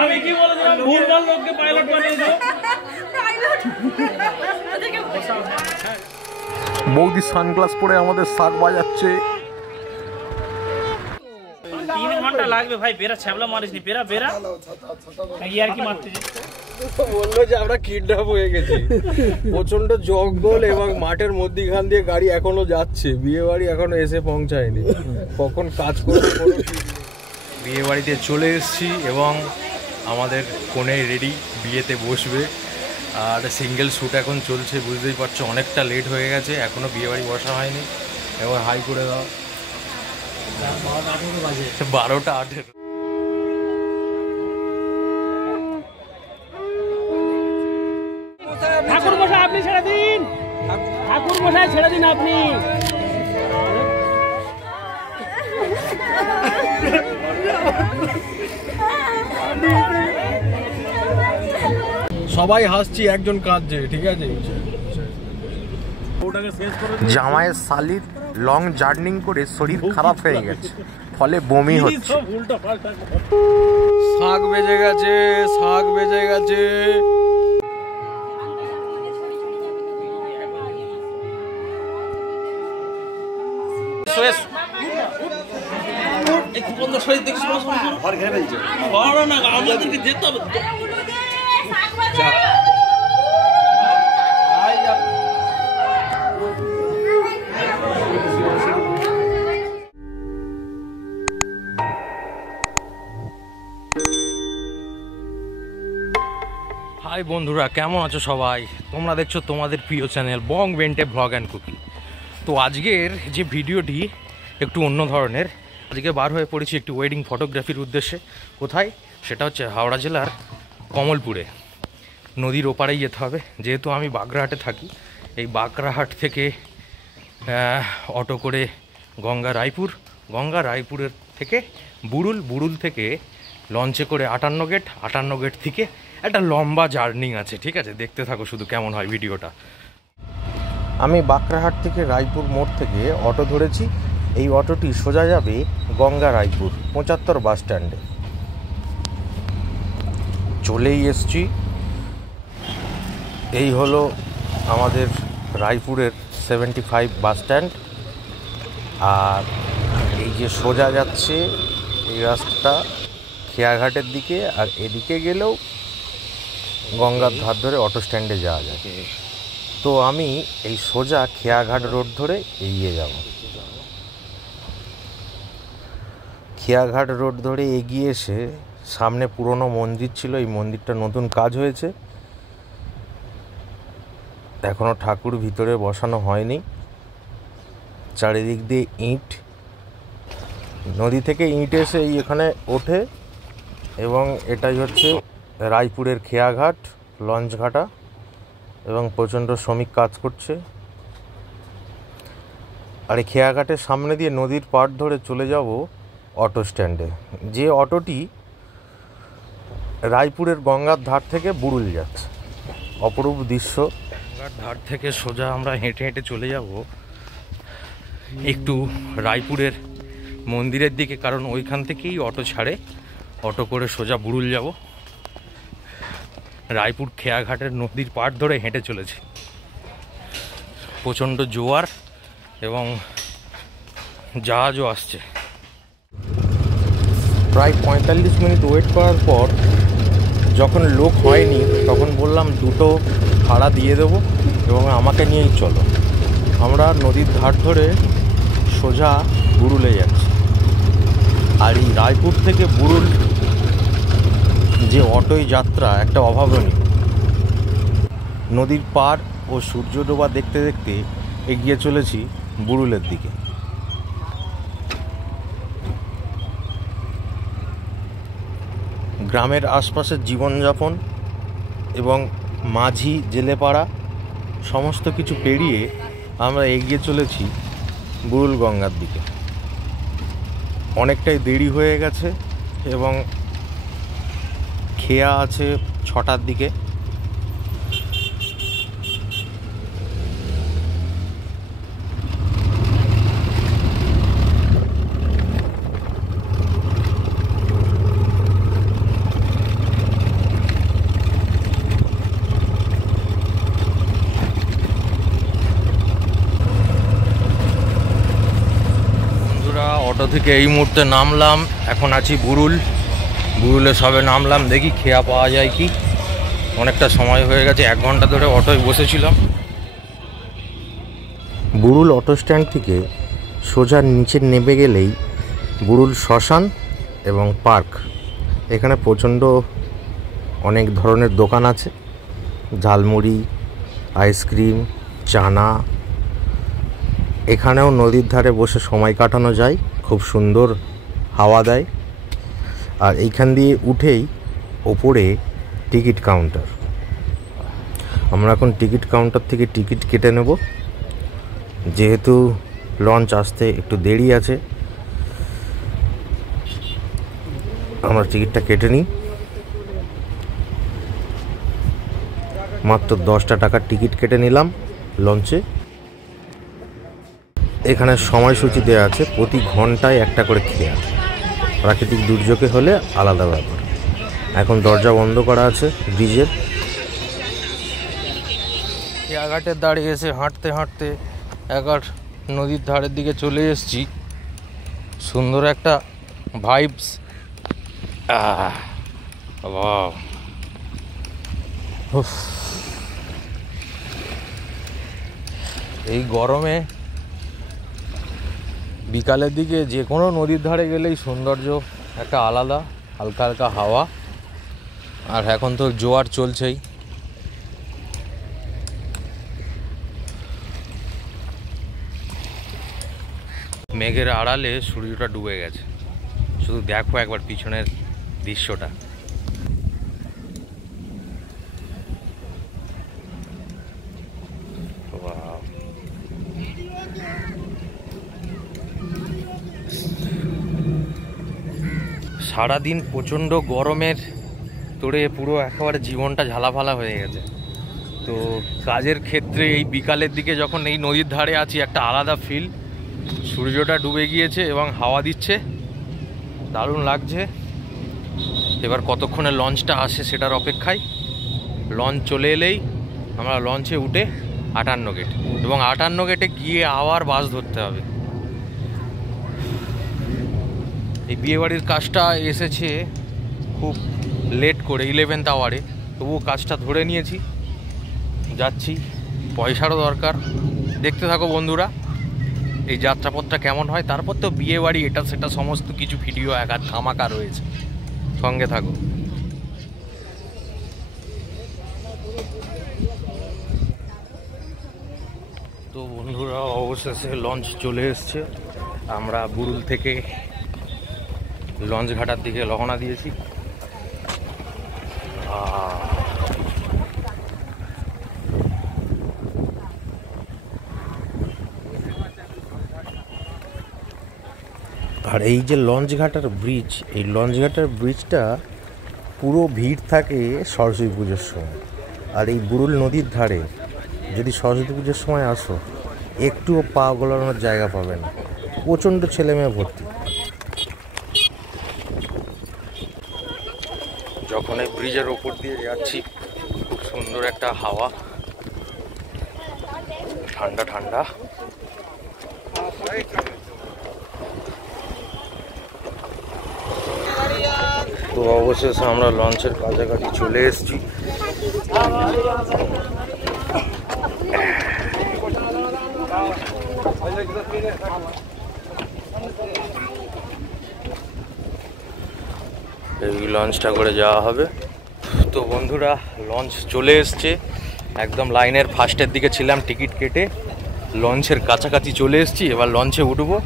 আমি কি বলেছিলাম ভুলভাল লোককে পাইলট বানিয়ে দাও। বৌদি সানগ্লাস পরে আমাদের শাক বাজাচ্ছে। 3 ঘন্টা লাগবে ভাই, বেরা ছ্যাবলা মারিসনি, বেরা বেরা আর কি মারতে বললো যে আমরা কিডন্যাপ হয়ে গেছি। প্রচন্ড জঙ্গল এবং মাঠের মধ্যখান দিয়ে গাড়ি এখনো যাচ্ছে, বিয়ে বাড়ি এখনো এসে পৌঁছায়নি, কখন কাজ করবে। বিয়ে বাড়িতে চলে এসেছি এবং আমাদের কনে রেডি, বিয়েতে বসবে। আর সিঙ্গেল শ্যুট এখন চলছে, বুঝতেই পারছো অনেকটা লেট হয়ে গেছে, এখনো বিয়ে বাড়ি বসা হয়নি। এবার হাই করে দাও। 12টা 18। ঠাকুর মশাই আপনি ছেড়ে দিন, ঠাকুর মশাই ছেড়ে দিন আপনি। সবাই হাসছি, একজন কাঁদছে, ঠিক আছে। জামাইয়ের শালির লং জার্নিং করে শরীর খারাপ হয়ে গেছে, ফলে বমি হচ্ছে। শাক বেজে গেছে, শাক বেজে গেছে। যেতে হবে। হাই বন্ধুরা, কেমন আছো সবাই? তোমরা দেখছো তোমাদের প্রিয় চ্যানেল বং বেন্টে ব্লগ অ্যান্ড কুকি। তো আজকের যে ভিডিওটি একটু অন্য ধরনের। আজকে বার হয়ে পড়েছি একটি ওয়েডিং ফটোগ্রাফির উদ্দেশ্যে। কোথায়? সেটা হচ্ছে হাওড়া জেলার কমলপুরে। নদীর ওপারেই যেতে হবে, যেহেতু আমি বাগরাহাটে থাকি। এই বাগরাহাট থেকে অটো করে গঙ্গা রায়পুরের থেকে বুড়ুল থেকে লঞ্চে করে 58 গেট, 58 গেট থেকে একটা লম্বা জার্নি আছে, ঠিক আছে। দেখতে থাকো শুধু কেমন হয় ভিডিওটা। আমি বাগরাহাট থেকে রায়পুর মোড় থেকে অটো ধরেছি। এই অটোটি সোজা যাবে গঙ্গা রায়পুর 75 বাস স্ট্যান্ডে। চলেই এসছি। এই হলো আমাদের রায়পুরের 75 বাস স্ট্যান্ড। আর এই যে সোজা যাচ্ছে এই রাস্তাটা খেয়াঘাটের দিকে, আর এদিকে গেলেও গঙ্গার ধার ধরে অটো স্ট্যান্ডে যাওয়া যায়। তো আমি এই সোজা খেয়াঘাট রোড ধরে এগিয়ে যাব। খেয়াঘাট রোড ধরে এগিয়ে এসে সামনে পুরনো মন্দির ছিল, এই মন্দিরটা নতুন কাজ হয়েছে, এখনও ঠাকুর ভিতরে বসানো হয়নি। চারিদিক দিয়ে ইট, নদী থেকে ইট এসে এখানে ওঠে। এবং এটাই হচ্ছে রায়পুরের খেয়াঘাট, লঞ্চ ঘাটা, এবং প্রচণ্ড শ্রমিক কাজ করছে। আর এই খেয়াঘাটের সামনে দিয়ে নদীর পাড় ধরে চলে যাব অটো স্ট্যান্ডে, যে অটোটি রায়পুরের গঙ্গার ধার থেকে বুড়ুল যাচ্ছে। অপরূপ দৃশ্য। গঙ্গার ধার থেকে সোজা আমরা হেঁটে হেঁটে চলে যাব একটু রায়পুরের মন্দিরের দিকে, কারণ ওইখান থেকেই অটো ছাড়ে। অটো করে সোজা বুড়ুল যাব। রায়পুর খেয়াঘাটের নদীর পাড় ধরে হেঁটে চলেছি। প্রচণ্ড জোয়ার এবং জাহাজও আসছে। প্রায় 45 মিনিট ওয়েট করার পর যখন লোক হয়নি, তখন বললাম দুটো ভাড়া দিয়ে দেবো এবং আমাকে নিয়েই চলো। আমরা নদীর ধার ধরে সোজা বুড়ুলে যাচ্ছি। আর এই রায়পুর থেকে বুড়ুল যে অটোয় যাত্রা একটা অভাবনীয়। নদীর পাড় ও সূর্য ডোবা দেখতে দেখতে এগিয়ে চলেছি বুড়ুলের দিকে। গ্রামের আশপাশের জীবনযাপন এবং মাঝি জেলেপাড়া সমস্ত কিছু পেরিয়ে আমরা এগিয়ে চলেছি বুড়ুল গঙ্গার দিকে। অনেকটাই দেরি হয়ে গেছে এবং খেয়া আছে 6টার দিকে। অটো থেকে এই মুহূর্তে নামলাম, এখন আছি বুরুলে সবে নামলাম, দেখি খেয়া পাওয়া যায় কি। অনেকটা সময় হয়ে গেছে, 1 ঘন্টা ধরে অটোয় বসেছিলাম। বুরুল অটো স্ট্যান্ড থেকে সোজা নিচে নেমে গেলেই বুরুল শ্মশান এবং পার্ক। এখানে প্রচণ্ড অনেক ধরনের দোকান আছে, ঝালমুড়ি, আইসক্রিম, চানা। এখানেও নদীর ধারে বসে সময় কাটানো যায়, খুব সুন্দর হাওয়া দেয়। আর এইখান দিয়ে উঠেই ওপরে টিকিট কাউন্টার। আমরা এখন টিকিট কাউন্টার থেকে টিকিট কেটে নেব, যেহেতু লঞ্চ আসতে একটু দেরি আছে। আমরা টিকিটটা কেটে নিই। মাত্র 10টা টাকার টিকিট কেটে নিলাম লঞ্চে। এখানে সময়সূচি দেওয়া আছে, প্রতি ঘন্টায় একটা করে খেয়া। প্রাকৃতিক দুর্যোগে হলে আলাদা ব্যাপার। এখন দরজা বন্ধ করা আছে ব্রিজের। খেয়াঘাটের দাঁড়িয়ে এসে হাঁটতে হাঁটতে একবার নদীর ধারের দিকে চলে এসেছি। সুন্দর একটা ভাইবস। এই গরমে বিকালের দিকে যে কোনো নদীর ধারে গেলেই সৌন্দর্য একটা আলাদা, হালকা হালকা হাওয়া। আর এখন তো জোয়ার চলছেই। মেঘের আড়ালে সূর্যটা ডুবে গেছে, শুধু দেখো একবার পিছনের দৃশ্যটা। সারাদিন প্রচণ্ড গরমের তোড়ে পুরো একেবারে জীবনটা ঝালাফালা হয়ে গেছে। তো কাজের ক্ষেত্রে এই বিকালের দিকে যখন এই নদীর ধারে আছি, একটা আলাদা ফিল। সূর্যটা ডুবে গিয়েছে এবং হাওয়া দিচ্ছে, দারুণ লাগছে। এবার কতক্ষণে লঞ্চটা আসে সেটার অপেক্ষায়। লঞ্চ চলে এলেই আমরা লঞ্চে উঠে 58 গেট, এবং 58 গেটে গিয়ে আবার বাস ধরতে হবে। এই বিয়েবাড়ির কাজটা এসেছে খুব লেট করে, 11th আওয়ারে, তবুও কাজটা ধরে নিয়েছি। যাচ্ছি, পয়সারও দরকার। দেখতে থাকো বন্ধুরা এই যাত্রাপথটা কেমন হয়। তারপর তো বিয়েবাড়ি, এটা সেটা সমস্ত কিছু ভিডিও একা ধামাকা রয়েছে, সঙ্গে থাকো। তো বন্ধুরা অবশেষে লঞ্চ চলে এসছে। আমরা বুরুল থেকে লঞ্চ ঘাটার দিকে রওনা দিয়েছি। আর এই যে লঞ্চঘাটার ব্রিজ, এই লঞ্চঘাটার ব্রিজটা পুরো ভিড় থাকে সরস্বতী পুজোর সময়। আর এই বুরুল নদীর ধারে যদি সরস্বতী পুজোর সময় আসো, একটুও পা গোলানোর জায়গা পাবে না, প্রচণ্ড ছেলেমেয়ে ভর্তি। যখন এই ব্রিজের ওপর দিয়ে যাচ্ছি, খুব সুন্দর একটা হাওয়া, ঠান্ডা ঠান্ডা। তো অবশেষে আমরা লঞ্চের কাছাকাছি চলে এসেছি। এই লঞ্চটা করে যাওয়া হবে। তো বন্ধুরা লঞ্চ চলে এসছে, একদম লাইনের ফার্স্টের দিকে ছিলাম, টিকিট কেটে লঞ্চের কাছাকাছি চলে এসেছি। এবার লঞ্চে উঠবো।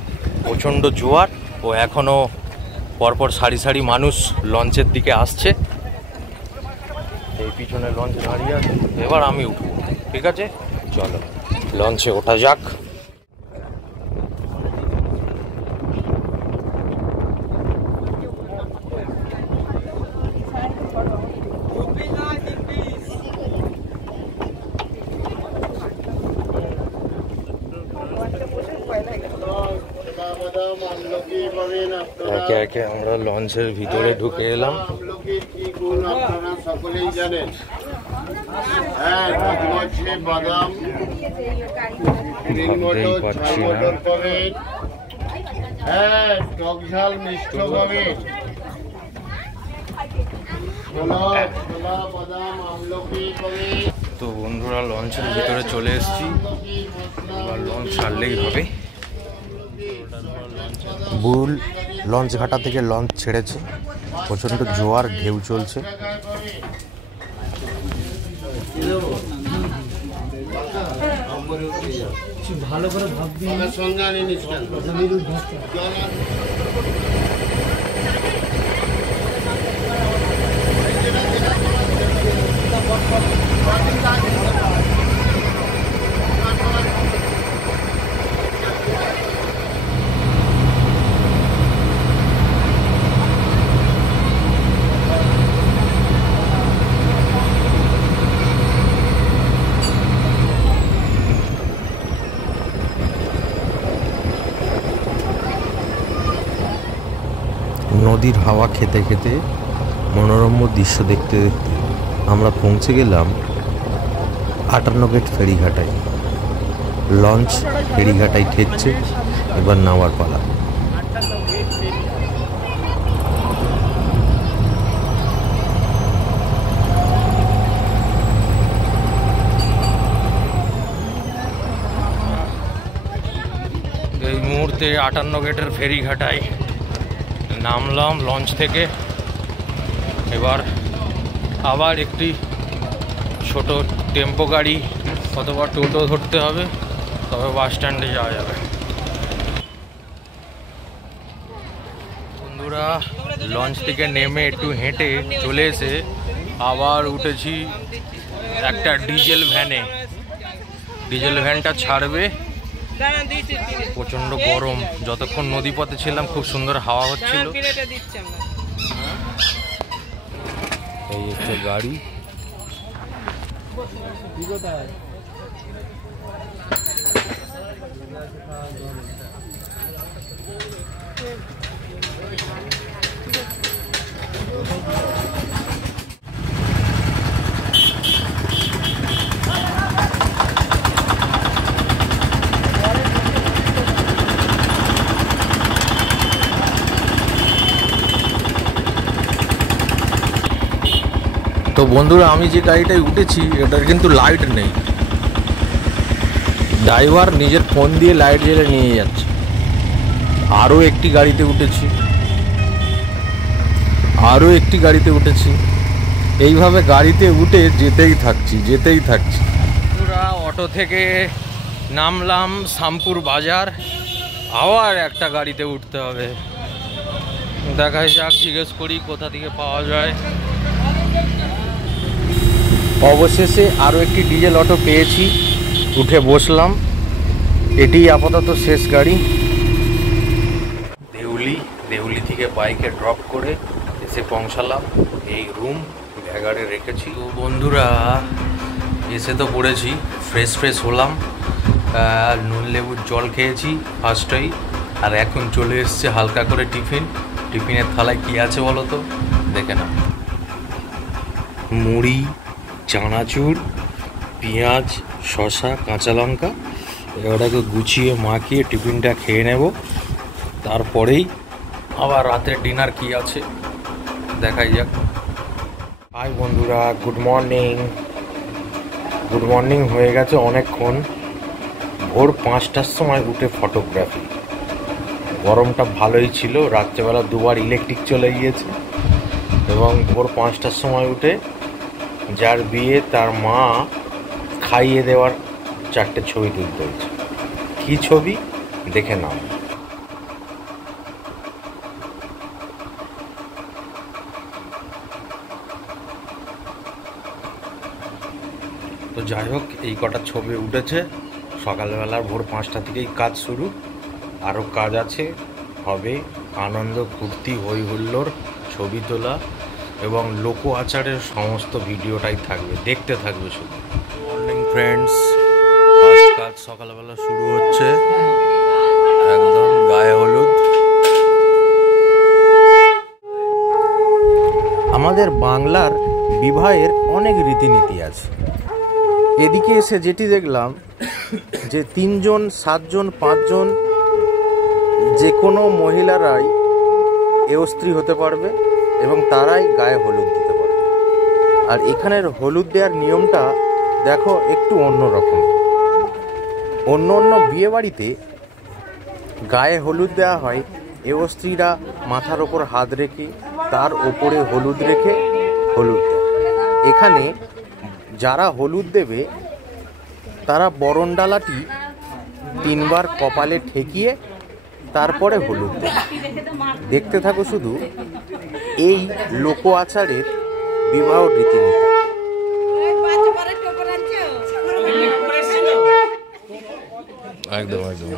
প্রচণ্ড জোয়ার, ও এখনও পরপর সারি সারি মানুষ লঞ্চের দিকে আসছে। এই পিছনে লঞ্চ দাঁড়িয়ে আছে, এবার আমি উঠবো। ঠিক আছে, চলো লঞ্চে ওঠা যাক। একে একে আমরা লঞ্চের ভিতরে ঢুকে এলাম। সকলেই জানেন, ভাবতেই পারছি না। হ্যাঁ, টক ঝাল মিষ্টি হবে। ছোলা বাদাম আমলকি হবে। তো বন্ধুরা লঞ্চের ভিতরে চলে এসেছি, এবার লঞ্চ ছাড়লেই হবে। বুল লঞ্চ ঘাটা থেকে লঞ্চ ছেড়েছে, প্রচণ্ড জোয়ার ঢেউ চলছে। ভালো করে ভাববি। সঙ্গে আনি নিস নদীর হাওয়া খেতে খেতে মনোরম দৃশ্য দেখতে দেখতে আমরা পৌঁছে গেলাম 58 গেট ফেরিঘাটায়। লঞ্চ ফেরিঘাটায় ঠেকছে, এবার নামার পালা। এই মুহূর্তে 58 গেটের ফেরিঘাটায় নামলাম লঞ্চ থেকে। এবার আবার একটি ছোট টেম্পো গাড়ি অথবা টোটো ধরতে হবে, তবে বাস স্ট্যান্ডে যাওয়া যাবে। বন্ধুরা লঞ্চ থেকে নেমে একটু হেঁটে চলে এসে আবার উঠেছি একটা ডিজেল ভ্যানে। ডিজেল ভ্যানটা ছাড়বে, প্রচন্ড গরম। যতক্ষণ নদীপথে ছিলাম খুব সুন্দর হাওয়া হচ্ছিল। এই একটা গাড়ি। তো বন্ধুরা আমি যে গাড়িটায় উঠেছি এটার কিন্তু লাইট নেই, ড্রাইভার নিজের ফোন দিয়ে লাইট জ্বেলে নিয়ে যাচ্ছে। আরও একটি গাড়িতে উঠেছি, এইভাবে গাড়িতে উঠে যেতেই থাকছি। বন্ধুরা অটো থেকে নামলাম শামপুর বাজার, আবার একটা গাড়িতে উঠতে হবে। দেখা যাক, জিজ্ঞেস করি কোথা থেকে পাওয়া যায়। অবশেষে আরও একটি ডিজেল অটো পেয়েছি, উঠে বসলাম। এটি আপাতত শেষ গাড়ি। দেউলি থেকে বাইকে ড্রপ করে এসে পৌঁছালাম এই রুম, ব্যাগারে রেখেছি। তো বন্ধুরা এসে তো পড়েছি, ফ্রেশ হলাম, নুন লেবুর জল খেয়েছি ফার্স্টেই। আর এখন চলে এসছে হালকা করে টিফিনের থালায় কী আছে বলো তো, দেখে না। মুড়ি, চানাচুর, পেঁয়াজ, শসা, কাঁচা লঙ্কা, এটাকে গুছিয়ে মাখিয়ে টিফিনটা খেয়ে নেব। তারপরেই আবার রাতের ডিনার কি আছে দেখাই যাক। হাই বন্ধুরা, গুড মর্নিং হয়ে গেছে অনেকক্ষণ। ভোর 5টার সময় উঠে ফটোগ্রাফি। গরমটা ভালোই ছিল, রাত্রেবেলা দুবার ইলেকট্রিক চলে গিয়েছে। এবং ভোর 5টার সময় উঠে যার বিয়ে তার মা খাইয়ে দেওয়ার 4টে ছবি তুলতে হয়েছে। কী ছবি দেখে নাও। তো যাই হোক, এই কটা ছবি উঠেছে। সকালবেলার ভোর 5টা থেকেই কাজ শুরু, আরও কাজ আছে, হবে আনন্দ, ফুর্তি, হই হুল্লোড়, ছবি তোলা এবং লোক আচারের সমস্ত ভিডিওটাই থাকবে, দেখতে থাকবে শুধু। মর্নিং ফ্রেন্ডস, ফার্স্ট কাজ সকালবেলা শুরু হচ্ছে, একদম গায়ে হলুদ। আমাদের বাংলার বিবাহের অনেক রীতিনীতি আছে। এদিকে এসে যেটি দেখলাম যে 3 জন, 7 জন, 5 জন যে কোনো মহিলারাই স্ত্রী হতে পারবে এবং তারাই গায়ে হলুদ দিতে পারবে। আর এখানের হলুদ দেওয়ার নিয়মটা দেখো একটু অন্যরকম। অন্য অন্য বিয়ে বাড়িতে গায়ে হলুদ দেওয়া হয় স্ত্রীরা মাথার ওপর হাত রেখে তার ওপরে হলুদ রেখে হলুদ দেয়। এখানে যারা হলুদ দেবে তারা বরণডালাটি 3 বার কপালে ঠেকিয়ে তারপরে হলুদ দেবে। দেখতে থাকো শুধু এই লোক আচারের বিবাহ রীতিনীতি। একদম একদম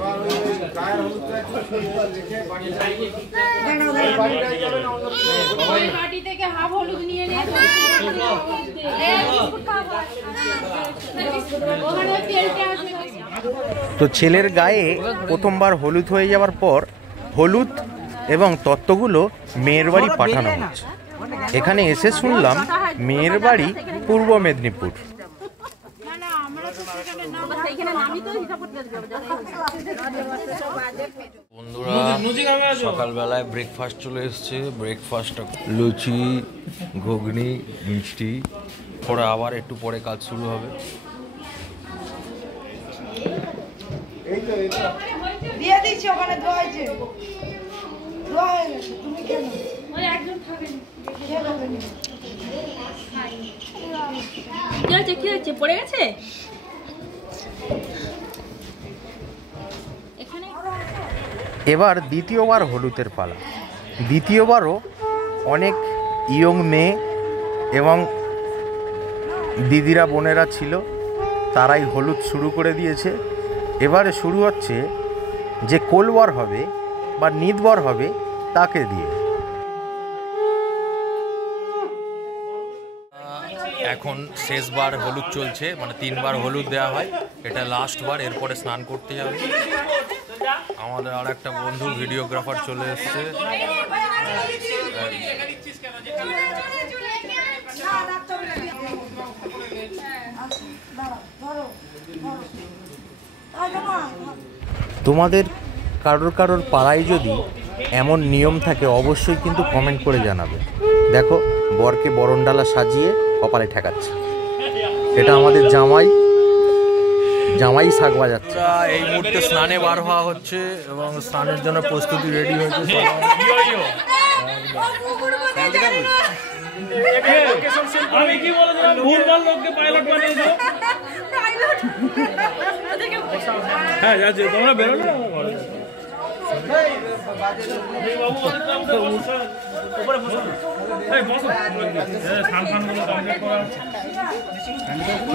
তো ছেলের গায়ে প্রথমবার হলুদ হয়ে যাওয়ার পর হলুদ এবং তত্ত্বগুলো মেয়ের বাড়ি পাঠানো হচ্ছে। এখানে এসে শুনলাম মেয়ের বাড়ি পূর্ব মেদিনীপুর। বন্ধুরা সকালবেলায় ব্রেকফাস্ট চলে এসছে। ব্রেকফাস্টটা লুচি, ঘুগনি, মিষ্টি। পরে আবার একটু পরে কাজ শুরু হবে। দিয়ে দিচ্ছি ওখানে ধোয়া হয়েছে, ধোয়া হয়ে গেছে। তুমি কেন ওই একজন খাবেন কি হচ্ছে পড়ে গেছে। এবার দ্বিতীয়বার হলুদের পালা। দ্বিতীয়বারও অনেক ইয়ং মেয়ে এবং দিদিরা বোনেরা ছিল, তারাই হলুদ শুরু করে দিয়েছে। এবারে শুরু হচ্ছে যে কোলবর হবে বা নিতবর হবে তাকে দিয়ে। এখন শেষবার হলুদ চলছে, মানে 3 বার হলুদ দেওয়া হয়, এটা লাস্ট বার। এরপরে স্নান করতে যাবে। আমাদের আর একটা বন্ধু ভিডিওগ্রাফার চলে এসছে। তোমাদের কারোর পাড়ায় যদি এমন নিয়ম থাকে অবশ্যই কিন্তু কমেন্ট করে জানাবে। দেখো বরকে বরণডালা সাজিয়ে কপালে ঠেকাচ্ছে। এটা আমাদের জামাই শাক বাজাচ্ছে। এই মুহূর্তে স্নানে বার হওয়া হচ্ছে এবং স্নানের জন্য প্রস্তুতি রেডি হয়েছে। আমি কি বলেছিলাম ভুলভাল লোককে পাইলট বানিয়েছো। হ্যাঁ যাচ্ছে তোমরা বেরো না।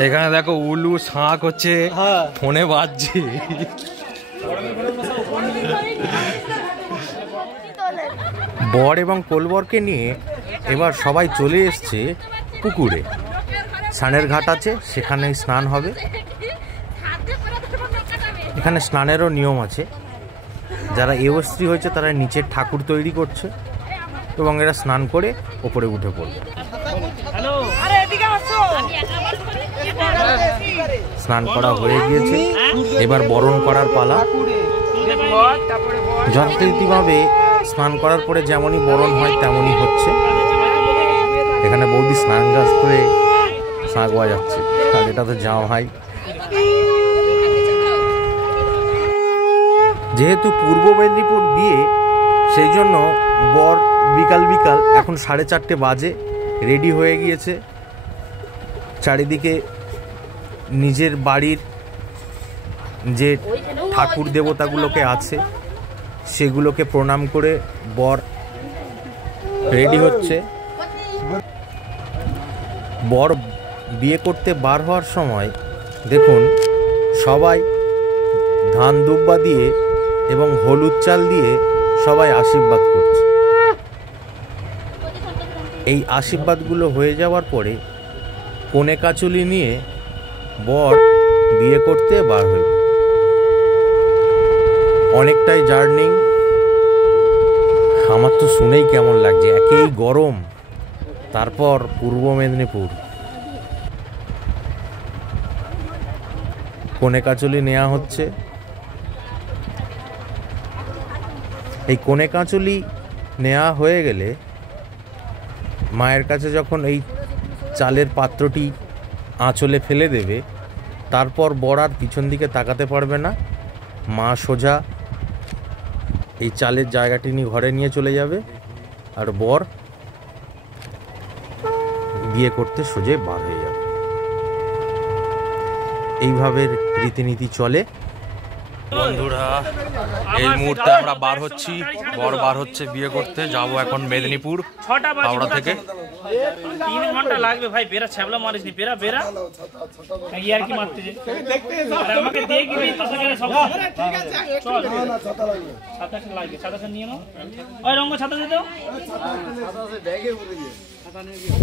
এখানে দেখো উলু শাঁখ হচ্ছে, ফোনে বাজছে। বর এবং কোলবরকে নিয়ে এবার সবাই চলে এসছে পুকুরে। স্নানের ঘাট আছে, সেখানে স্নান হবে। এখানে স্নানেরও নিয়ম আছে। যারা স্ত্রী হয়েছে তারা নিচের ঠাকুর তৈরি করছে এবং এরা স্নান করে ওপরে উঠে পড়বে। স্নান করা হয়ে গিয়েছে, এবার বরণ করার পালা। যথারীতিভাবে স্নান করার পরে যেমনই বরণ হয় তেমনই হচ্ছে। এখানে বৌদি স্নান গাছ করে শাঁখ বাজাচ্ছে, আর এটা তো জামাই। যেহেতু পূর্ব মেদিনীপুর বিয়ে, সেই জন্য বর বিকাল এখন 4:30 বাজে রেডি হয়ে গিয়েছে। চারিদিকে নিজের বাড়ির যে ঠাকুর দেবতাগুলোকে আছে সেগুলোকে প্রণাম করে বর রেডি হচ্ছে। বর বিয়ে করতে বার হওয়ার সময় দেখুন সবাই ধান দুব্বা দিয়ে এবং হলুদ চাল দিয়ে সবাই আশীর্বাদ করছে। এই আশীর্বাদগুলো হয়ে যাওয়ার পরে কনে কাচুলি নিয়ে বর বিয়ে করতে বার হইল। অনেকটাই জার্নি। আমার তো শুনেই কেমন লাগছে, একেই গরম, তারপর পূর্ব মেদিনীপুর। কনে কাচুলি নেওয়া হচ্ছে। এই কোণে কাঁচুলি নেওয়া হয়ে গেলে মায়ের কাছে যখন এই চালের পাত্রটি আঁচলে ফেলে দেবে, তারপর বর আর পিছন দিকে তাকাতে পারবে না। মা সোজা এই চালের জায়গাটি নিয়ে ঘরে নিয়ে চলে যাবে, আর বর বিয়ে করতে সোজা বার হয়ে যাবে। এইভাবে রীতিনীতি চলে। বন্ধুরা, এই মুহূর্তে আমরা বার হচ্ছি, বর বার হচ্ছে বিয়ে করতে। যাব এখন মেদিনীপুর হাওড়া থেকে। 3 ঘন্টা লাগবে ভাই, বেরা ছ্যাবলা মারিস নি, বেরা বেরা ইয়ার কি মারতে যে আমাকে দেখবি তো সেখানে সব ঠিক আছে। চল না, ছাতা লাগবে, ছাতা লাগবে, ছাতা নিয়ে নাও। ওই রঙ ছাতা দে দাও, ছাতা আছে ব্যাগে ভরে দিয়ে, ছাতা নিয়ে গিয়ে।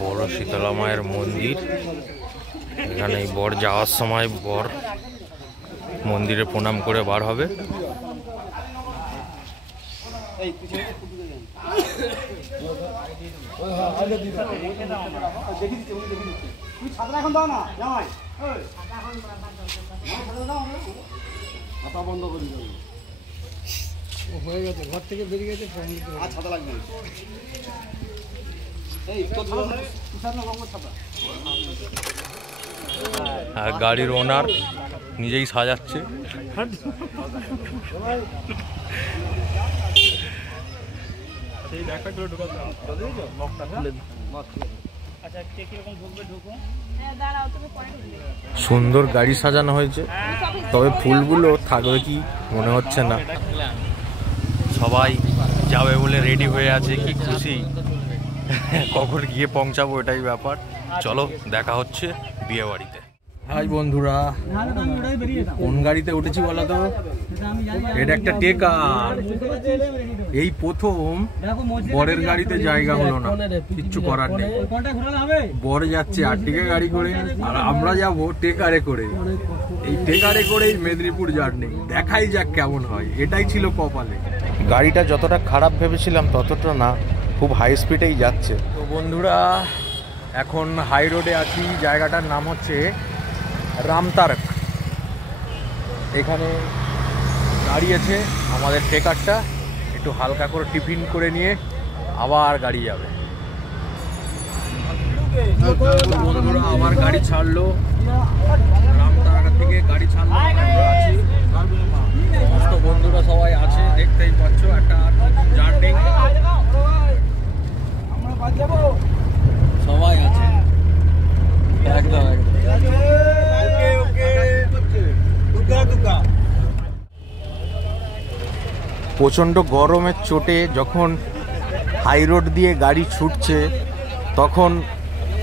বড় শীতলা মায়ের মন্দির। এখানে বর যাওয়ার সময় বর মন্দিরে প্রণাম করে বার হবে। হয়ে গেছে, ঘর থেকে বেরিয়ে গেছে। ছাতা লাগবে, আর গাড়ির ওনার নিজেই সাজাচ্ছে। সুন্দর গাড়ি সাজানো হয়েছে, তবে ফুলগুলো থাকবে কি মনে হচ্ছে না। সবাই যাবে বলে রেডি হয়ে আছে, কি খুশি। কখন গিয়ে পৌঁছাবো এটাই ব্যাপার। চলো দেখা হচ্ছে বিয়ে বাড়িতে। হাই বন্ধুরা, কোন গাড়িতে উঠেছি বলো তো? এটা একটা টেকার। এই প্রথম বরের গাড়িতে জায়গা হলো না, কিচ্ছু করার নেই। বর যাচ্ছে আর্টিকা গাড়ি করে, আর আমরা যাব টেকারে করে। এই টেকারে করেই মেদিনীপুর জার্নি। দেখাই যাক কেমন হয়, এটাই ছিল কপালে। গাড়িটা যতটা খারাপ ভেবেছিলাম ততটা না, খুব হাই স্পিডেই যাচ্ছে। তো বন্ধুরা, এখন হাই রোডে আছি। জায়গাটার নাম হচ্ছে রামতারক। এখানে দাঁড়িয়েছে আমাদের টেকারটা, একটু হালকা করে টিফিন করে নিয়ে আবার গাড়ি যাবে। বন্ধুরা, আমার গাড়ি ছাড়লো রামতারক থেকে, গাড়ি ছাড়লো। আমরা আছি, সমস্ত বন্ধুরা সবাই আছে, দেখতেই পাচ্ছ। একটা জার্নি, সবাই আছে একদম একদম। প্রচণ্ড গরমের চোটে যখন হাই রোড দিয়ে গাড়ি ছুটছে, তখন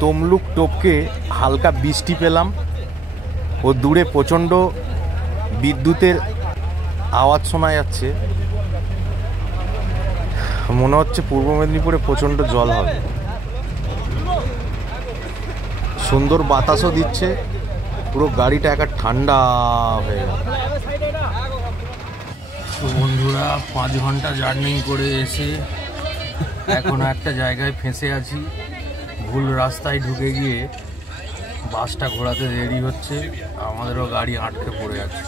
তমলুক টপকে হালকা বৃষ্টি পেলাম, ও দূরে প্রচণ্ড বিদ্যুতের আওয়াজ শোনা যাচ্ছে। মনে হচ্ছে পূর্ব মেদিনীপুরে প্রচণ্ড জল হবে। সুন্দর বাতাসও দিচ্ছে, পুরো গাড়িটা একটা ঠান্ডা হয়ে গেল। তো বন্ধুরা, 5 ঘন্টা জার্নি করে এসে এখনো একটা জায়গায় ফেঁসে আছি। ভুল রাস্তায় ঢুকে গিয়ে বাসটা ঘোরাতে দেরি হচ্ছে, আমাদেরও গাড়ি আটকে পড়ে আছে।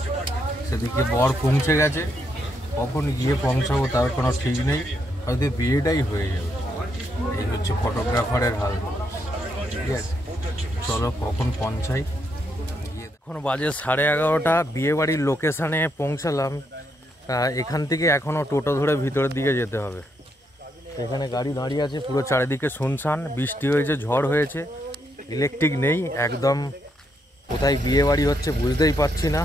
সেদিকে বর পৌঁছে গেছে, কখন গিয়ে পৌঁছাবো তার কোনো ঠিক নেই, হয়তো বিয়েটাই হয়ে যাবে। এই হচ্ছে ফটোগ্রাফারের হাল। ঠিক আছে, চলো কখন পৌঁছাই। এখন বাজে 11:30। বিয়ে বাড়ির লোকেশানে পৌঁছালাম। এখান থেকে এখনও টোটো ধরে ভিতরের দিকে যেতে হবে। এখানে গাড়ি দাঁড়িয়ে আছে, পুরো চারিদিকে শুনশান। বৃষ্টি হয়েছে, ঝড় হয়েছে, ইলেকট্রিক নেই একদম। কোথায় বিয়ে বাড়ি হচ্ছে বুঝতেই পারছি না।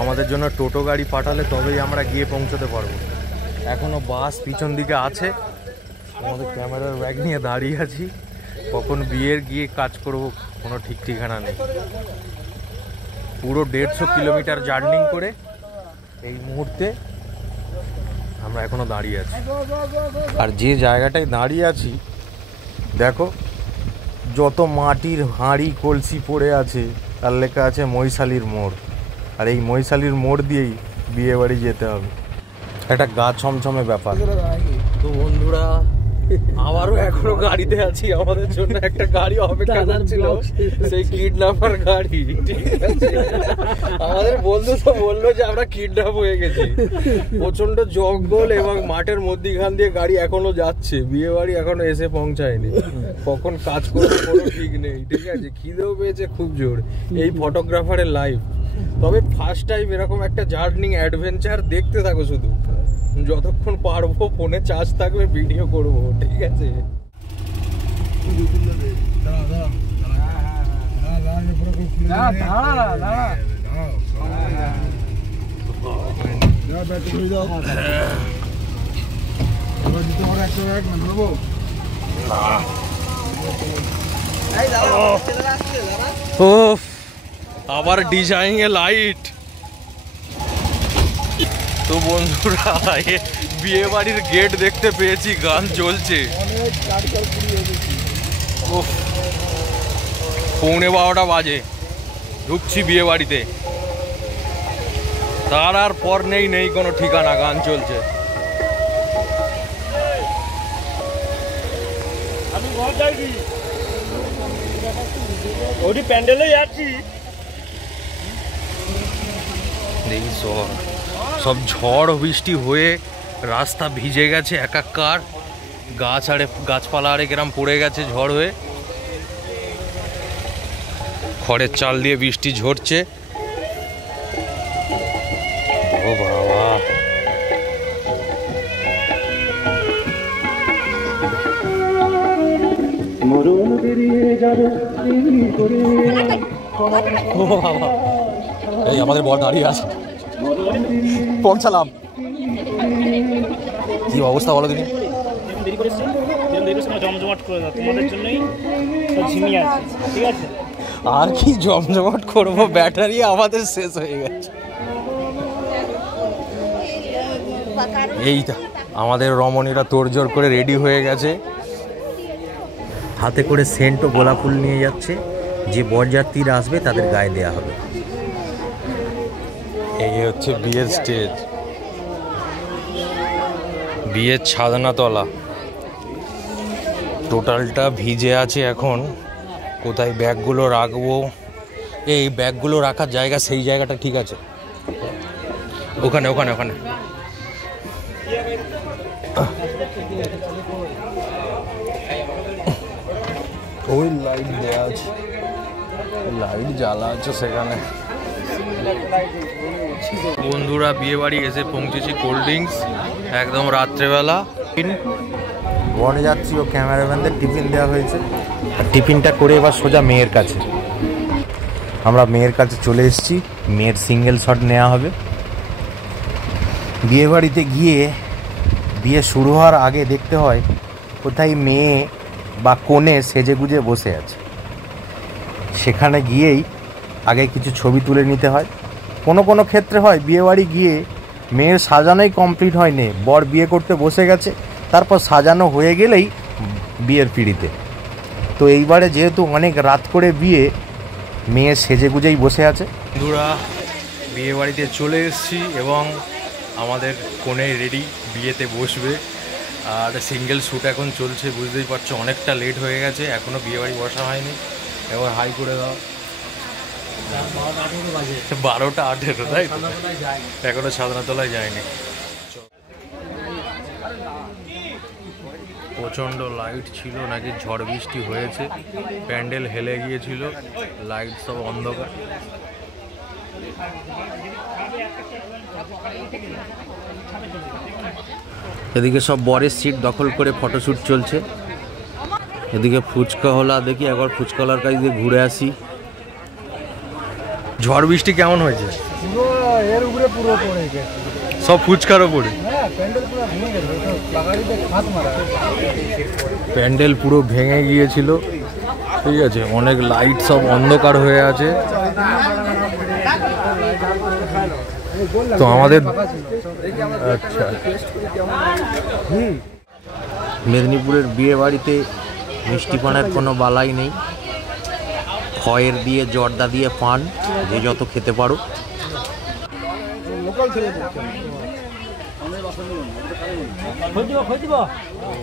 আমাদের জন্য টোটো গাড়ি পাঠালে তবেই আমরা গিয়ে পৌঁছতে পারবো। এখনও বাস পিছন দিকে আছে। আমাদের ক্যামেরার ব্যাগ নিয়ে দাঁড়িয়ে আছি, কখন বিয়ের গিয়ে কাজ করব কোনো ঠিক ঠিকানা নেই। পুরো 150 কিলোমিটার জার্নি করে এই মুহূর্তে আমরা এখনো দাঁড়িয়ে আছি। আর যে জায়গাটায় দাঁড়িয়ে আছি দেখো, যত মাটির হাঁড়ি কলসি পড়ে আছে, তার লেখা আছে মহিশালীর মোড়। আর এই মহিশালীর মোড় দিয়েই বিয়ে বাড়ি যেতে হবে। একটা গা ছমছমে ব্যাপার। তো বন্ধুরা, আবারও এখনো গাড়িতে আছি, আমাদের জন্য একটা গাড়ি অপেক্ষা করছিল, সেই কিডন্যাপার গাড়ি। ঠিক আছে, আমাদের বন্ধু তো বললো যে আমরা কিডন্যাপ হয়ে গেছি। প্রচন্ড জঙ্গল এবং মাঠের মধ্যিখান দিয়ে গাড়ি এখনো যাচ্ছে, বিয়ে বাড়ি এখনো এসে পৌঁছায়নি, কখন কাজ করবে কোনো ঠিক নেই। ঠিক আছে, খিদেও পেয়েছে খুব জোর। এই ফটোগ্রাফারের লাইফ। তবে ফার্স্ট টাইম এরকম একটা জার্নি অ্যাডভেঞ্চার, দেখতে থাকো শুধু, যতক্ষণ পারবো ফোনে চার্জ থাকবে ভিডিও করব। ঠিক আছে, আবার ডিজাইন এ লাইট। তো বন্ধুরা, বিয়ে বাড়ির গেট দেখতে পেয়েছি, গান চলছে। 12:15 বাজে, ঢুকছি বিয়ে বাড়িতে, তার আর পর নেই কোনো ঠিকানা, গান চলছে। আমি ঘর যাইছি, ওটি প্যান্ডেলে যাচ্ছি। দেখি সব ঝড় বৃষ্টি হয়ে রাস্তা ভিজে গেছে একাকার, গাছপালা আরে কেরাম পড়ে গেছে ঝড় হয়ে, খড়ের চাল দিয়ে বৃষ্টি ঝরছে। ও বাবা, ও বাবা, এই আমাদের বর দাঁড়িয়ে আছে, পৌঁছালাম। কি অবস্থা বলো দিদি? দেরি করেছি, জমজমাট করে দাও, তোমাদের জন্যই ঝিমিয়ে আছে। ঠিক আছে, আর কি জমজমাট করবো, ব্যাটারি আমাদের শেষ হয়ে গেছে। এইটা আমাদের রমণীরা তোড়জোড় করে রেডি হয়ে গেছে, হাতে করে সেন্ট ও গোলাপ ফুল নিয়ে যাচ্ছে, যে বরযাত্রীরা আসবে তাদের গায়ে দেওয়া হবে। এই হচ্ছে বিয়ের স্টেজ, বিয়ের ছাদনাতলা। টোটালটা ভিজে আছে এখন, কোথায় ব্যাগগুলো রাখবো, এই ব্যাগগুলো রাখার জায়গা, সেই জায়গাটা ঠিক আছে, ওখানে ওখানে ওখানে। ওই লাইট দেওয়া আছে, লাইট জ্বালা আছে সেখানে। বন্ধুরা, বিয়ে বাড়ি এসে পৌঁছেছি, কোল্ড ড্রিঙ্কস একদম রাত্রেবেলা। বরযাত্রী ও ক্যামেরাম্যানদের টিফিন দেওয়া হয়েছে, আর টিফিনটা করে এবার সোজা মেয়ের কাছে। আমরা মেয়ের কাছে চলে এসেছি, মেয়ের সিঙ্গেল শট নেওয়া হবে। বিয়ে বাড়িতে গিয়ে বিয়ে শুরু হওয়ার আগে দেখতে হয় কোথায় মেয়ে বা কনে সেজে গুজে বসে আছে, সেখানে গিয়েই আগে কিছু ছবি তুলে নিতে হয়। কোনো ক্ষেত্রে হয় বিয়ে বাড়ি গিয়ে মেয়ের সাজানোই কমপ্লিট হয়নি, বর বিয়ে করতে বসে গেছে, তারপর সাজানো হয়ে গেলেই বিয়ের পিঁড়িতে। তো এইবারে যেহেতু অনেক রাত করে বিয়ে, মেয়ে সেজে গুজেই বসে আছে। বন্ধুরা, বিয়ে বাড়িতে চলে এসেছি এবং আমাদের কনে রেডি, বিয়েতে বসবে। আর সিঙ্গেল শ্যুট এখন চলছে, বুঝতেই পারছো অনেকটা লেট হয়ে গেছে, এখনও বিয়ে বাড়ি বসা হয়নি। এবার হাই করে দাও। 12:18, তাই এখনো ছাদনাতলায় যায়নি। প্রচণ্ড লাইট ছিল, নাকি ঝড় বৃষ্টি হয়েছে, প্যান্ডেল হেলে গিয়েছিল, লাইট সব অন্ধকার। এদিকে সব বরের সিট দখল করে ফটোশ্যুট চলছে, এদিকে ফুচকা হলা, দেখি একবার ফুচকালার কাছে দিয়ে ঘুরে আসি। ঝড় বৃষ্টি কেমন হয়েছে? পুরো এর উপরে পুরো পড়ে গেছে, সব ফুচকার ওপরে। হ্যাঁ, প্যান্ডেল পুরো ভেঙে গেছে, লাগাড়িতে খাত মারা, প্যান্ডেল পুরো ভেঙে গিয়েছিল। ঠিক আছে, অনেক লাইট সব অন্ধকার হয়ে আছে। তো আমাদের আচ্ছা, মেদিনীপুরের বিয়ে বাড়িতে মিষ্টি পানের কোনো বালাই নেই, খয়ের দিয়ে জর্দা দিয়ে পান, যে যত খেতে পারো।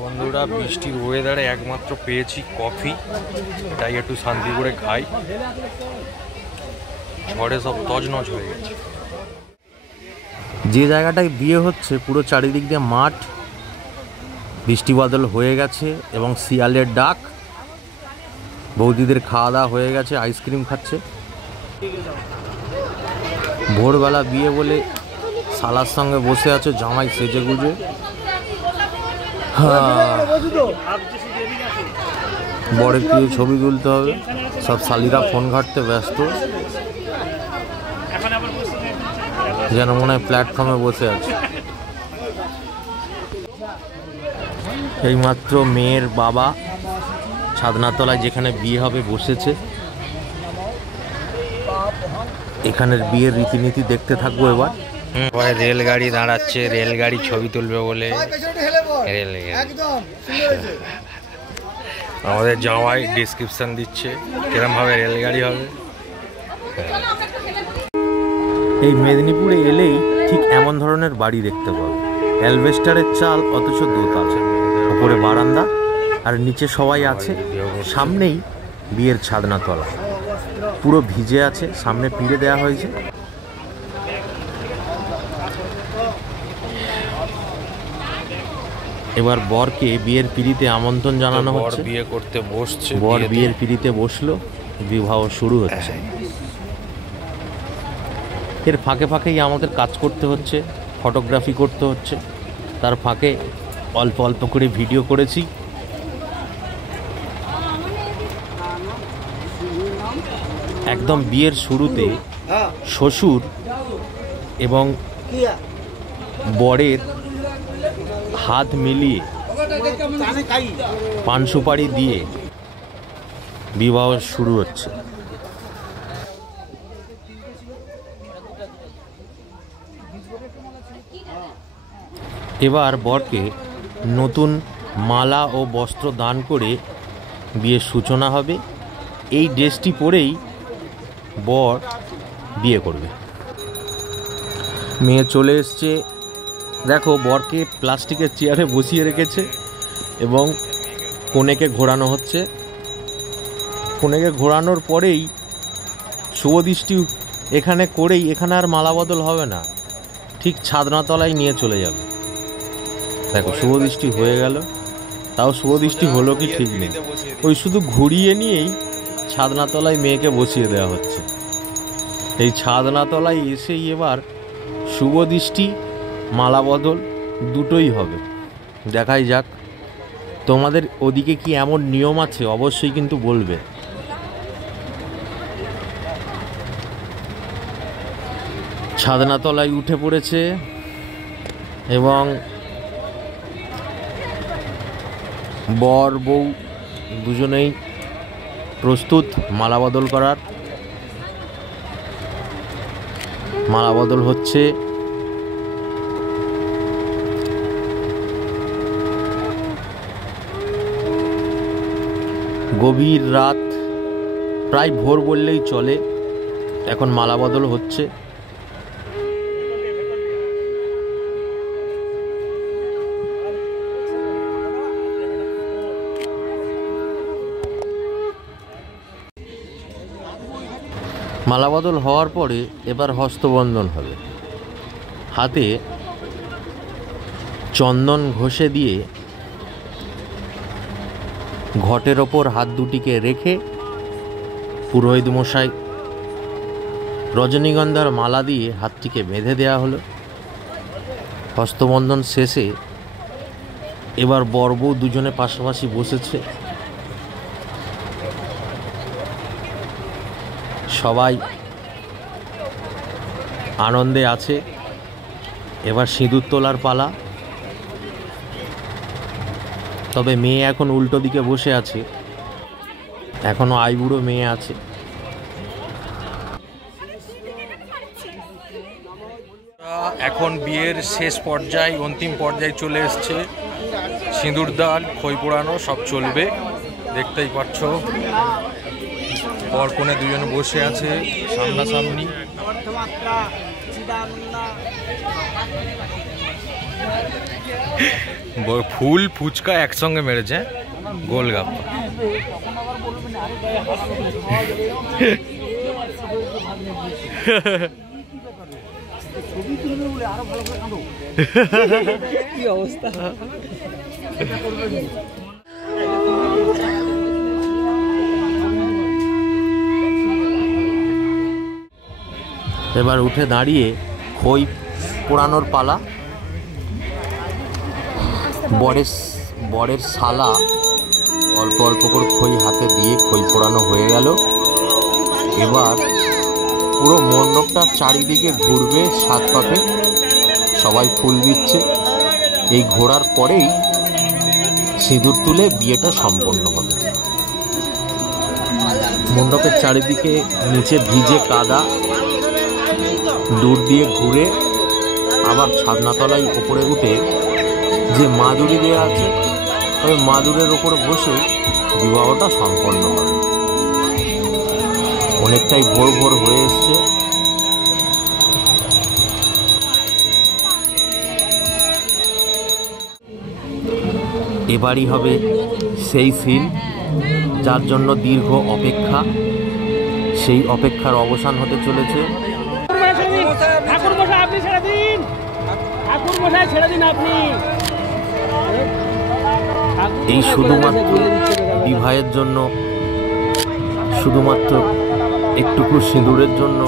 বন্ধুরা বৃষ্টির ওয়েদারে একমাত্র পেয়েছি কফি, তাই একটু শান্তি করে খাই। ঝড়ে সব তজনজ হয়ে গেছে। যে জায়গাটায় বিয়ে হচ্ছে পুরো চারিদিক দিয়ে মাঠ, বৃষ্টি বাদল হয়ে গেছে এবং শিয়ালের ডাক। বৌদিদের খাওয়া দাওয়া হয়ে গেছে, আইসক্রিম খাচ্ছে। ভোরবেলা বিয়ে বলে শালার সঙ্গে বসে আছে জামাই সেজে গুজে। বরের প্রিয় ছবি তুলতে হবে, সব শালিরা ফোন ঘাটতে ব্যস্ত, যেন মনে হয় প্ল্যাটফর্মে বসে আছে। এইমাত্র মেয়ের বাবা ছাদনাতলায় যেখানে বিয়ে হবে বসেছে। এখানের বিয়ের রীতিনীতি দেখতে থাকবো এবার। রেলগাড়ি দাঁড়াচ্ছে, রেলগাড়ি ছবি তুলবে বলে। আমাদের জামাই ডিসক্রিপশন দিচ্ছে কিরম ভাবে রেলগাড়ি হবে। এই মেদিনীপুরে এলেই ঠিক এমন ধরনের বাড়ি দেখতে পাবো। অ্যালবেস্টারের চাল, অথচ দোতলা, উপরে বারান্দা আর নিচে সবাই আছে। সামনেই বিয়ের ছাদনাতলা, পুরো ভিজে আছে, সামনে পিড়ে দেওয়া হয়েছে। এবার বরকে বিয়ের পিড়িতে আমন্ত্রণ জানানো হচ্ছে। বিয়ে করতে বসছে, বর বিয়ের পিড়িতে বসলো, বিবাহ শুরু হচ্ছে। এর ফাঁকে ফাঁকেই আমাদের কাজ করতে হচ্ছে, ফটোগ্রাফি করতে হচ্ছে। তার ফাঁকে অল্প অল্প করে ভিডিও করেছি। একদম বিয়ের শুরুতে শ্বশুর এবং বরের হাত মিলিয়ে পান সুপারি দিয়ে বিবাহ শুরু হচ্ছে। এবার বরকে নতুন মালা ও বস্ত্র দান করে বিয়ের সূচনা হবে। এই ড্রেসটি পরেই বর বিয়ে করবে। মেয়ে চলে এসছে, দেখো বরকে প্লাস্টিকের চেয়ারে বসিয়ে রেখেছে এবং কনেকে ঘোরানো হচ্ছে। কনেকে ঘোরানোর পরেই শুভদৃষ্টি এখানে করেই, এখানে আর মালা বদল হবে না, ঠিক ছাদনাতলায় নিয়ে চলে যাবে। দেখো শুভদৃষ্টি হয়ে গেল, তাও শুভদৃষ্টি হলো কি ঠিক নেই, ওই শুধু ঘুরিয়ে নিয়েই ছাদনাতলায় মেয়েকে বসিয়ে দেওয়া হচ্ছে। এই ছাদনাতলায় এসেই এবার শুভদৃষ্টি মালা বদল দুটোই হবে। দেখাই যাক, তোমাদের ওদিকে কি এমন নিয়ম আছে অবশ্যই কিন্তু বলবে। ছাদনাতলায় উঠে পড়েছে এবং বর বউ দুজনেই প্রস্তুত মালা বদল করার। মালা বদল হচ্ছে। গভীর রাত, প্রায় ভোর বললেই চলে, এখন মালা বদল হচ্ছে। মালাবদল হওয়ার পরে এবার হস্তবন্ধন হবে। হাতে চন্দন ঘষে দিয়ে ঘটের ওপর হাত দুটিকে রেখে পুরোহিত মশাই রজনীগন্ধার মালা দিয়ে হাতটিকে বেঁধে দেওয়া হলো। হস্তবন্ধন শেষে এবার বর বউ দুজনে পাশাপাশি বসেছে। সবাই আনন্দে আছে। এবার সিঁদুর তোলার পালা। তবে মেয়ে এখন উল্টো দিকে বসে আছে, এখনো আইবুড়ো মেয়ে আছে। এখন বিয়ের শেষ পর্যায়ে, অন্তিম পর্যায়ে চলে এসছে। সিঁদুর দান, খই পোড়ানো সব চলবে, দেখতেই পাচ্ছ। বর কনে দুজন বসে আছে সামনাসামনি। ফুল ফুচকা একসঙ্গে মেরেছে গোলগাপ্পা। কি অবস্থা। এবার উঠে দাঁড়িয়ে খই পোড়ানোর পালা। বরের শালা অল্প অল্প করে খই হাতে দিয়ে খই পোড়ানো হয়ে গেল। এবার পুরো মণ্ডপটার চারিদিকে ঘুরবে 7 পাকে, সবাই ফুল দিচ্ছে। এই ঘোরার পরেই সিঁদুর তুলে বিয়েটা সম্পন্ন হবে। মণ্ডপের চারিদিকে নিচে ভিজে কাদা, দূর দিয়ে ঘুরে আবার ছাদনাতলায় উপরে উঠে যে মাদুরি দেওয়া আছে ওই মাদুরের ওপরে বসে বিবাহটা সম্পন্ন হবে। অনেকটাই ভোর ভোর হয়ে এসছে। এবারই হবে সেই সিন যার জন্য দীর্ঘ অপেক্ষা। সেই অপেক্ষার অবসান হতে চলেছে। এই শুধুমাত্র বিবাহের জন্য, শুধুমাত্র একটুকু সিঁদুরের জন্য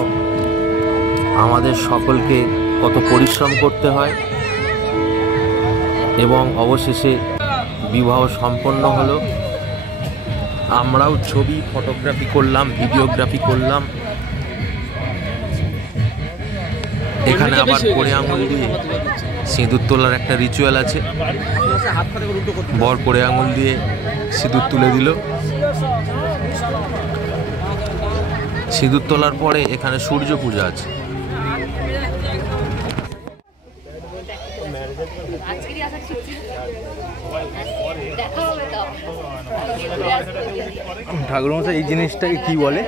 আমাদের সকলকে কত পরিশ্রম করতে হয়, এবং অবশেষে বিবাহ সম্পন্ন হলো। আমরাও ছবি ফটোগ্রাফি করলাম, ভিডিওগ্রাফি করলাম। এখানে আবার কোড়ে আঙুল দিয়ে সিঁদুর তোলার একটা রিচুয়াল আছে। বর কোড়ে আঙুল দিয়ে সিঁদুর তুলে দিল। সিঁদুর তোলার পরে এখানে সূর্য পূজা আছে। ঠাকুরমশাই এই জিনিসটাকে কি বলে?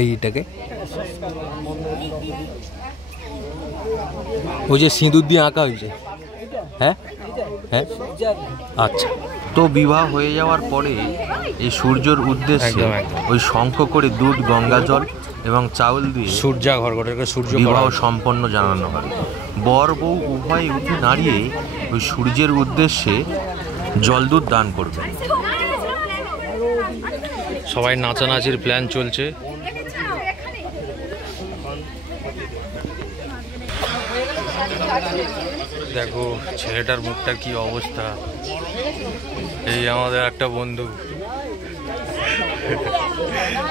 এইটাকে ওই যে সিঁদুর দিয়ে আঁকা হয়েছে। হ্যাঁ হ্যাঁ, আচ্ছা। তো বিবাহ হয়ে যাওয়ার পরে এই সূর্যর উদ্দেশ্যে ওই শঙ্খ করে দুধ, গঙ্গা জল এবং চাউল দিয়ে সূর্য বিবাহ সম্পন্ন জানানো হয়। বর বউ উভয় উঠে দাঁড়িয়ে ওই সূর্যের উদ্দেশ্যে জল দুধ দান করবে। সবাই নাচানাচির প্ল্যান চলছে। দেখো ছেলেটার মুখটার কি অবস্থা। এই আমাদের একটা বন্ধু,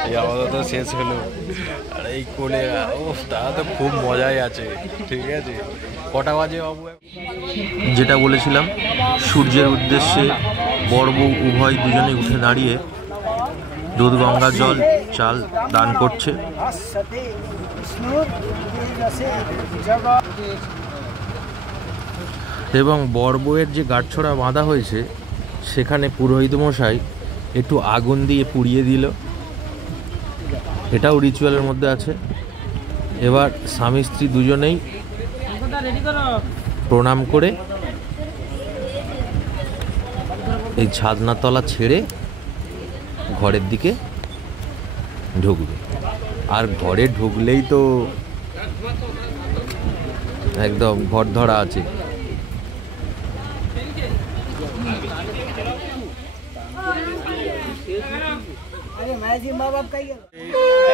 এই আমাদের তো শেষ হলো, আর এই কোলে ও তারা তো খুব মজাই আছে। ঠিক আছে, কটা বাজে বাবু? যেটা বলেছিলাম, সূর্যের উদ্দেশ্যে বর বউ উভয় দুজনে উঠে দাঁড়িয়ে দুধ, গঙ্গা জল, চাল দান করছে। এবং বর বউয়ের যে গাঁটছড়া বাঁধা হয়েছে সেখানে পুরোহিত মশাই একটু আগুন দিয়ে পুড়িয়ে দিল। এটাও রিচুয়ালের মধ্যে আছে। এবার স্বামী স্ত্রী দুজনেই প্রণাম করে এই ছাদনাতলা ছেড়ে ঘরের দিকে ঢুকবে। আর ঘরে ঢুকলেই তো একদম ঘর ধরা আছে।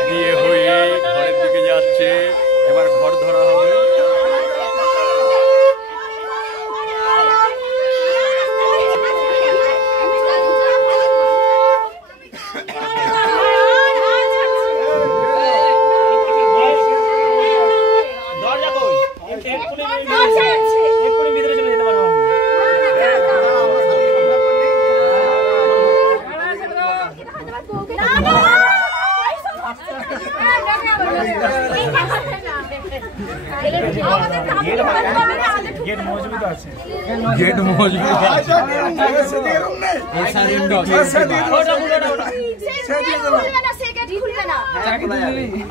বিয়ে হয়ে ঘরের দিকে যাচ্ছে, এবার ঘর ধরা হবে। गेट मौजूद है।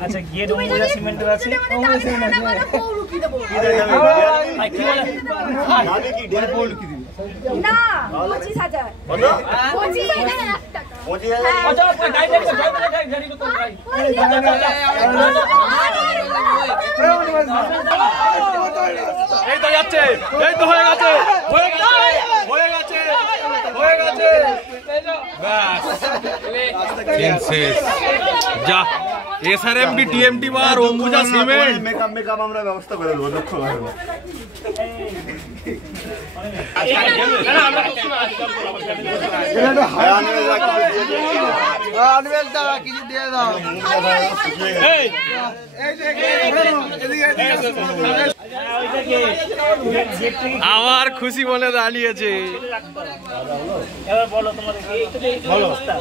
আচ্ছা গেট অম্বুজা সিমেন্টের আছে ভাই কি বলে না 25,000 এই তো যাচ্ছে, এই তো হয়ে গেছে, হয়ে গেছে, হয়ে গেছে, হয়ে গেছে, ব্যাস শেষ। যা এসআরএমবি টিএমটি বার অম্বুজা সিমেন্ট মেকআপ আমরা ব্যবস্থা করে দেবো দক্ষ আমার খুশি মনে দাঁড়িয়েছে। এবার বলো তোমাদের এই অবস্থা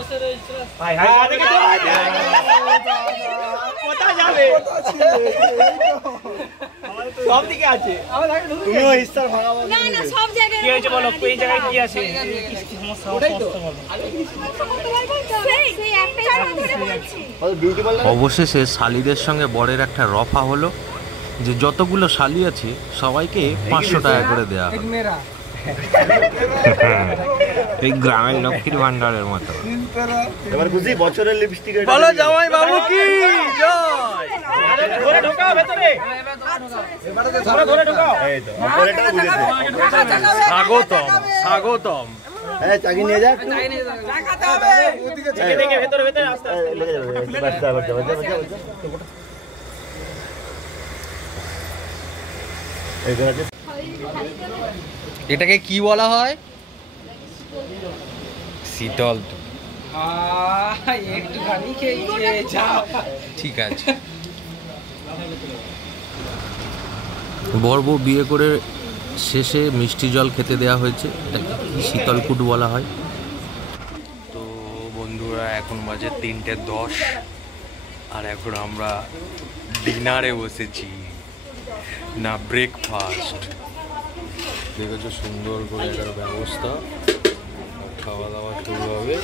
ভাই হাই কোথায় যাবে সব দিকে আছে তুমিও ইস্তার ভাঙাবো না না সব জায়গায় কি হয়েছে বলো এই জায়গায় কি আছে কি সমস্যা সমস্ত বলো সেই একটাই ধরে বলছি বিউটি পার্লার অবশেষে শালিদের সঙ্গে বরের একটা রফা হলো যে যতগুলো শালি আছে সবাইকে 500 টাকা করে দেয়া হবে। এই গ্রামের লক্ষ্মীর ভান্ডারের মতো। এবার বুঝি বছরের লিপস্টিক বলো জামাই বাবু কি জয়। ধরে ঢোকাও ভেতরে ধরে ঢোকাও এই তো অপারেটর বুঝেছে স্বাগতম স্বাগতম। হ্যাঁ চাকি নিয়ে যাক দেখে ভেতরে ভেতরে আস্তে আস্তে লেগে যাবে বাচ্চা বাচ্চা বাচ্চা বাচ্চা এই তো আছে এটাকে কি বলা হয়? শীতল। ঠিক আছে। বর বউ বিয়ে করে শেষে মিষ্টি জল খেতে দেওয়া হয়েছে, এটাকে কি শীতলকুট বলা হয়। তো বন্ধুরা এখন বাজে 3:10 আর এখন আমরা ডিনারে বসেছি, না ব্রেকফাস্ট। দেখেছো সুন্দর করে একটা ব্যবস্থা, খাওয়া দাওয়া শুরু হবে।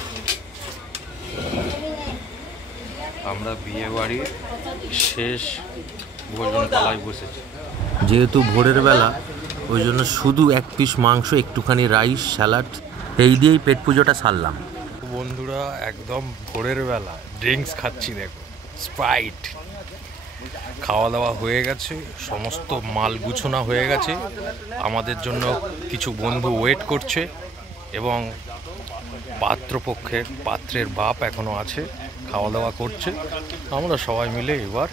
আমরা বিয়ে বাড়ির শেষ ভোজনপালায় বসেছি। যেহেতু ভোরের বেলা ওই জন্য শুধু 1 পিস মাংস, একটুখানি রাইস, স্যালাড, এই দিয়েই পেট পুজোটা সারলাম। বন্ধুরা একদম ভোরের বেলা ড্রিঙ্কস খাচ্ছি, দেখো স্প্রাইট। খাওয়া দাওয়া হয়ে গেছে, সমস্ত মাল গুছানো হয়ে গেছে, আমাদের জন্য কিছু বন্ধু ওয়েট করছে এবং পাত্রপক্ষের পাত্রের বাপ এখনও আছে, খাওয়া দাওয়া করছে। আমরা সবাই মিলে এবার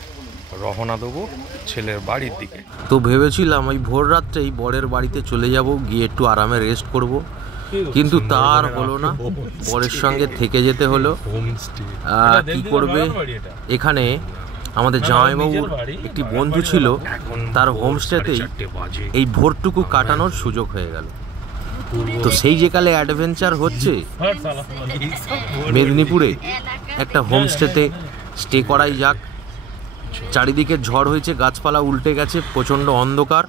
রওনা দেবো ছেলের বাড়ির দিকে। তো ভেবেছিলাম ওই ভোর রাত্রেই বরের বাড়িতে চলে যাব, গিয়ে একটু আরামে রেস্ট করব, কিন্তু তার হলো না, বরের সঙ্গে থেকে যেতে হলো। কি করবে, এখানে আমাদের জামাইবাবুর একটি বন্ধু ছিল, তার হোমস্টেতেই এই ভোরটুকু কাটানোর সুযোগ হয়ে গেল। তো সেই যে কালে অ্যাডভেঞ্চার হচ্ছে মেদিনীপুরে একটা হোমস্টেতে স্টে করাই যাক। চারিদিকে ঝড় হয়েছে, গাছপালা উল্টে গেছে, প্রচণ্ড অন্ধকার।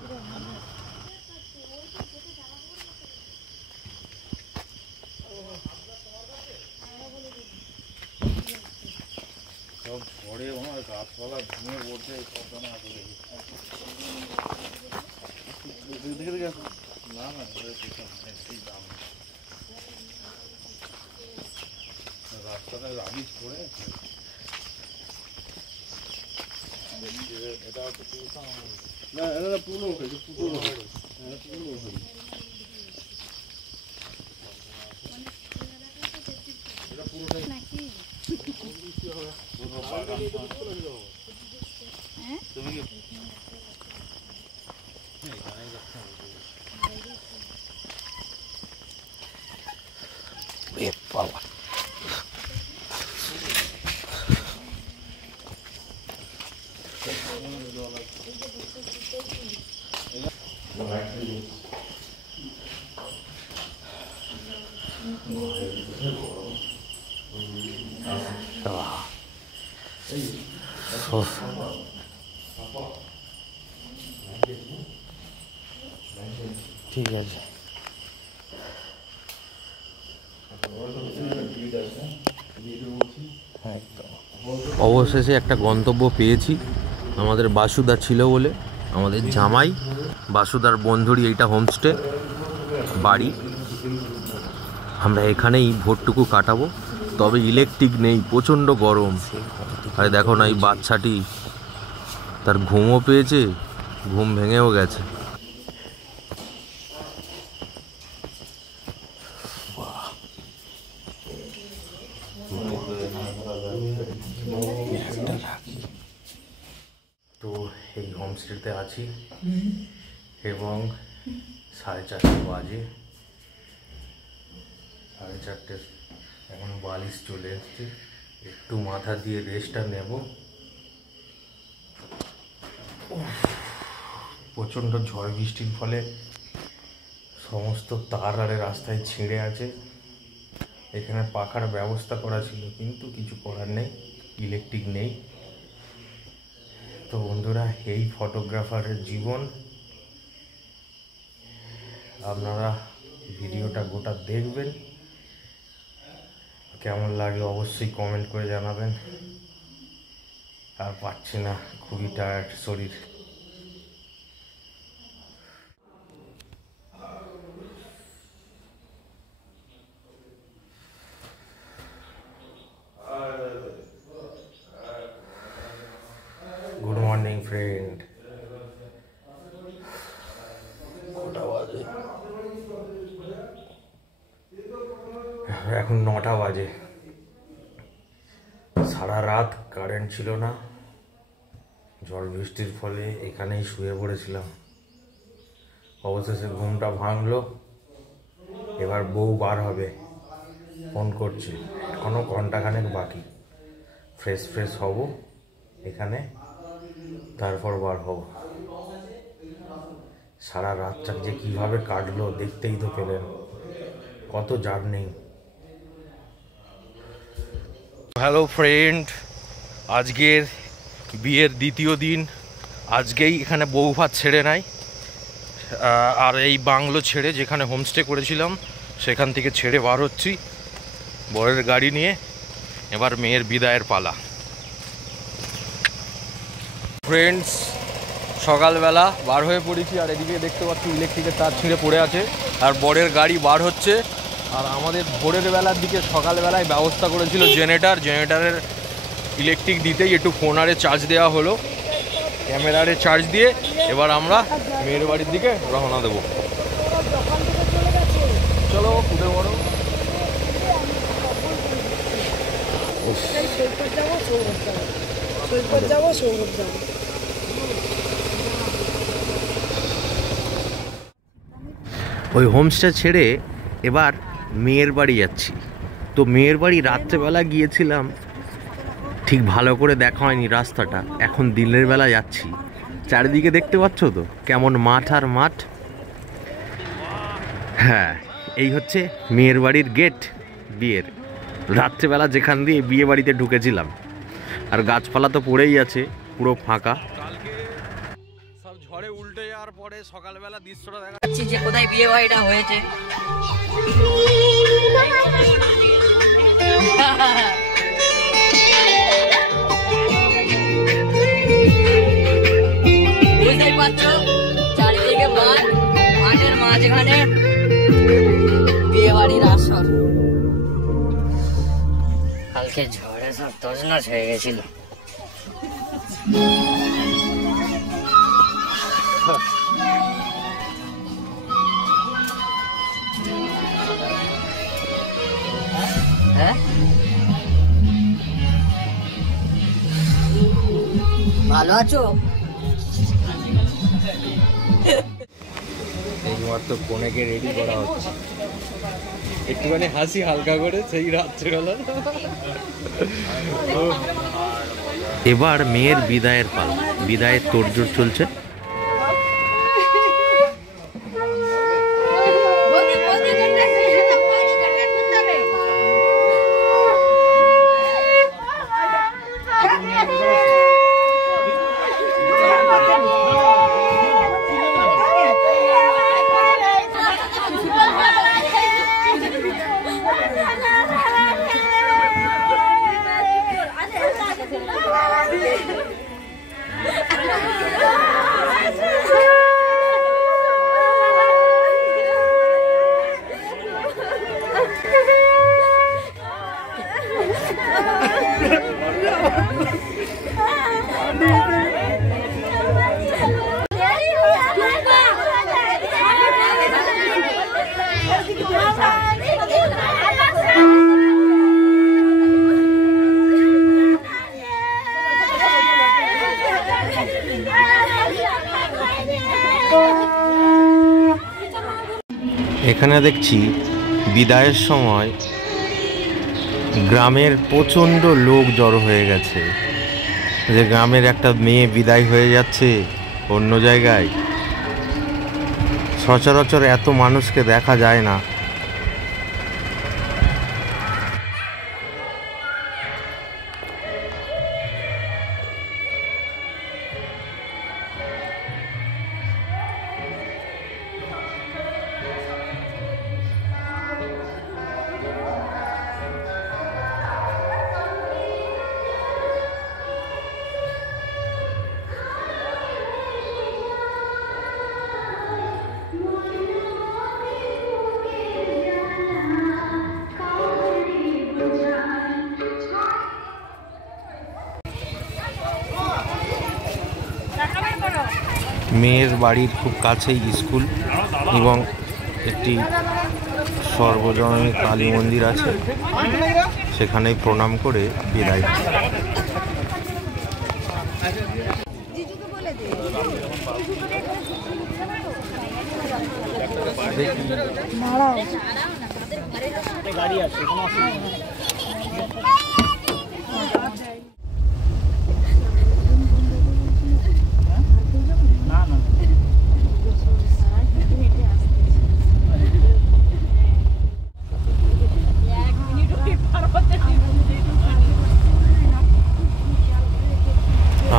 ঠিক আছে। একদম অবশেষে একটা গন্তব্য পেয়েছি। আমাদের বাসুদা ছিল বলে, আমাদের জামাই বাসুদার বন্ধুরই এইটা হোমস্টে বাড়ি। আমরা এখানেই ভোরটুকু কাটাবো। তবে ইলেকট্রিক নেই, প্রচণ্ড গরম। আরে দেখো না, এই বাচ্চাটি তার ঘুমও পেয়েছে, ঘুম ভেঙেও গেছে। তো এই হোমস্টেতে আছি এবং 4:30 বাজে। 4:30 এখন বালিশ চলে এসছে, একটু মাথা দিয়ে রেস্টটা নেব। প্রচণ্ড ঝড় বৃষ্টির ফলে সমস্ত তার আর রাস্তায় ছিঁড়ে আছে। এখানে পাখার ব্যবস্থা করা ছিল, কিন্তু কিছু করার নেই, ইলেকট্রিক নেই। তো বন্ধুরা, এই ফটোগ্রাফারের জীবন। আপনারা ভিডিওটা গোটা দেখবেন, কেমন লাগে অবশ্যই কমেন্ট করে জানাবেন। আর পারছি না, খুবই টায়ার্ড শরীর। Good morning friend. কটা বাজে? এখন 9টা বাজে। সারা রাত কারেন্ট ছিল না, ঝড় বৃষ্টির ফলে এখানেই শুয়ে পড়েছিলাম। অবশেষে ঘুমটা ভাঙলো। এবার বউ বার হবে, ফোন করছে, এখনো ঘন্টাখানেক বাকি। ফ্রেশ হব এখানে, তারপর বার হব। সারা রাতটা যে কীভাবে কাটলো দেখতেই তো পেলেন, কত জার্নি। হ্যালো ফ্রেন্ড, আজকের বিয়ের দ্বিতীয় দিন। আজকেই এখানে বউ ভাত ছেড়ে নাই, আর এই বাংলো ছেড়ে যেখানে হোমস্টে করেছিলাম সেখান থেকে ছেড়ে বার হচ্ছি বরের গাড়ি নিয়ে। এবার মেয়ের বিদায়ের পালা। ফ্রেন্ডস, সকালবেলা বার হয়ে পড়েছি, আর এদিকে দেখতে পাচ্ছি ইলেকট্রিকের তার ছিঁড়ে পড়ে আছে, আর বরের গাড়ি বার হচ্ছে। আর আমাদের ভোরের বেলার দিকে সকালবেলায় ব্যবস্থা করেছিল জেনারেটারের ইলেকট্রিক দিতেই একটু ফোনারে চার্জ দেওয়া হলো, ক্যামেরারে চার্জ দিয়ে এবার আমরা মেয়ের বাড়ির দিকে রওনা দেবো। চলো উঠে পড়ো। ওই হোমস্টে ছেড়ে এবার মেয়ের বাড়ি যাচ্ছি। তো মেয়ের বাড়ি রাত্রেবেলা গিয়েছিলাম, ঠিক ভালো করে দেখা হয়নি রাস্তাটা। এখন দিনের বেলা যাচ্ছি, চারিদিকে দেখতে পাচ্ছ তো কেমন মাঠ আর মাঠ। হ্যাঁ, এই হচ্ছে মেয়ের বাড়ির গেট বিয়ের। রাত্রেবেলা যেখান দিয়ে বিয়ে বাড়িতে ঢুকেছিলাম, আর গাছপালা তো পড়েই আছে, পুরো ফাঁকা। সব ঝড়ে উল্টে যাওয়ার পরে সকালবেলা দৃশ্যটা দেখা যাচ্ছে যে কোথায় বিয়ে বাড়িটা হয়েছে। বুঝতেই পারছো, চারিদিকে মাঠ, মাঠের মাঝখানে বিয়ে বাড়ির আসর। কালকে ঝড়ে সব তছনছ হয়ে গেছিল। ভালো আছো? এইমাত্র কোনেকে রেডি করা হচ্ছে, একটুখানি হাসি হালকা করে সেই রাত্রেবেলা। এবার মেয়ের বিদায়ের পালা, বিদায়ের তোড়জোড় চলছে। এখানে দেখছি বিদায়ের সময় গ্রামের প্রচণ্ড লোক জড়ো হয়ে গেছে, যে গ্রামের একটা মেয়ে বিদায় হয়ে যাচ্ছে অন্য জায়গায়। সচরাচর এত মানুষকে দেখা যায় না। মেয়ের বাড়ির খুব কাছেই স্কুল এবং একটি সর্বজনীন কালী মন্দির আছে, সেখানেই প্রণাম করে বিদায়। গাড়ি আছে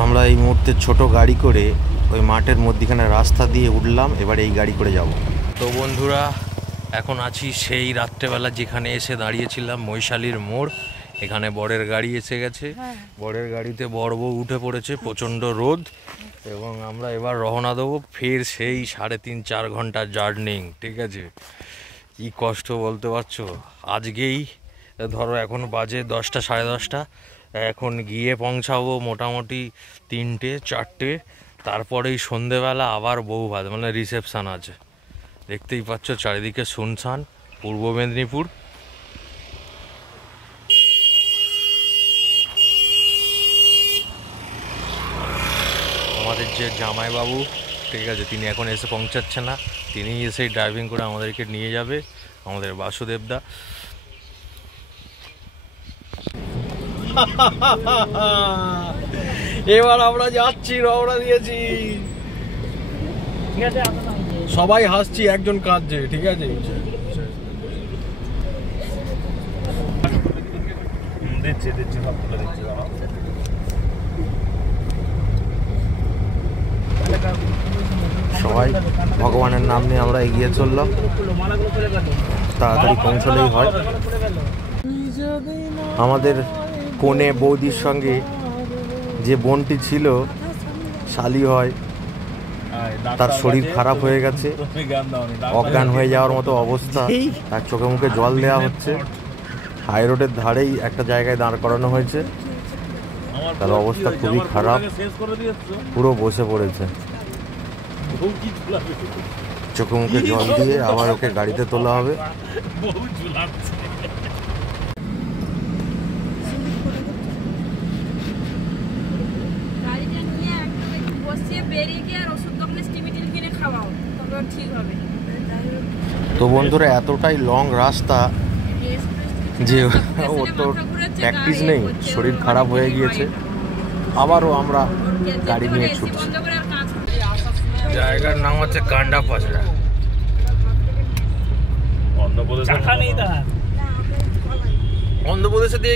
আমরা এই মুহূর্তে ছোট গাড়ি করে ওই মাঠের মধ্যখানে রাস্তা দিয়ে উঠলাম, এবার এই গাড়ি করে যাব। তো বন্ধুরা, এখন আছি সেই রাত্রেবেলা যেখানে এসে দাঁড়িয়েছিলাম, মৈশালীর মোড়। এখানে বরের গাড়ি এসে গেছে, বরের গাড়িতে বর বউ উঠে পড়েছে, প্রচণ্ড রোদ, এবং আমরা এবার রওনা দেবো ফের সেই 3.5-4 ঘন্টার জার্নিং। ঠিক আছে, কি কষ্ট বলতে পারছো। আজকেই ধরো এখন বাজে 10টা 10:30, এখন গিয়ে পৌঁছাবো মোটামুটি 3টে-4টে, তারপরেই সন্ধেবেলা আবার বউ ভাত মানে রিসেপশান আছে। দেখতেই পাচ্ছ চারিদিকে শুনশান পূর্ব মেদিনীপুর। আমাদের যে জামাইবাবু, ঠিক আছে, তিনি এখন এসে পৌঁছাচ্ছে না, তিনি এসেই ড্রাইভিং করে আমাদেরকে নিয়ে যাবে, আমাদের বাসুদেবদা। এবার আমরা যাচ্ছি, রওনা দিয়েছি, সবাই হাসছি, একজন কাঁদছে। ঠিক আছে, সবাই ভগবানের নাম নিয়ে আমরা এগিয়ে চললাম, তাড়াতাড়ি পৌঁছলেই হয়। আমাদের কনে বৌদির সঙ্গে যে বোনটি ছিল, শালি হয়, তার শরীর খারাপ হয়ে গেছে, অজ্ঞান হয়ে যাওয়ার মতো অবস্থা, তার চোখে মুখে জল দেওয়া হচ্ছে। হাই রোডের ধারেই একটা জায়গায় দাঁড় করানো হয়েছে, তার অবস্থা খুবই খারাপ, পুরো বসে পড়েছে। চোখে মুখে জল দিয়ে আবার ওকে গাড়িতে তোলা হবে। তো বন্ধুরা, এতটাই লং রাস্তা যে ওর তো প্র্যাকটিস নেই, শরীর খারাপ হয়ে গিয়েছে, আবারও আমরা গাড়ি নিয়ে ছুটছি। জায়গার নাম হচ্ছে কান্ডা পাচড়া। অন্ধ্রপ্রদেশে দিয়ে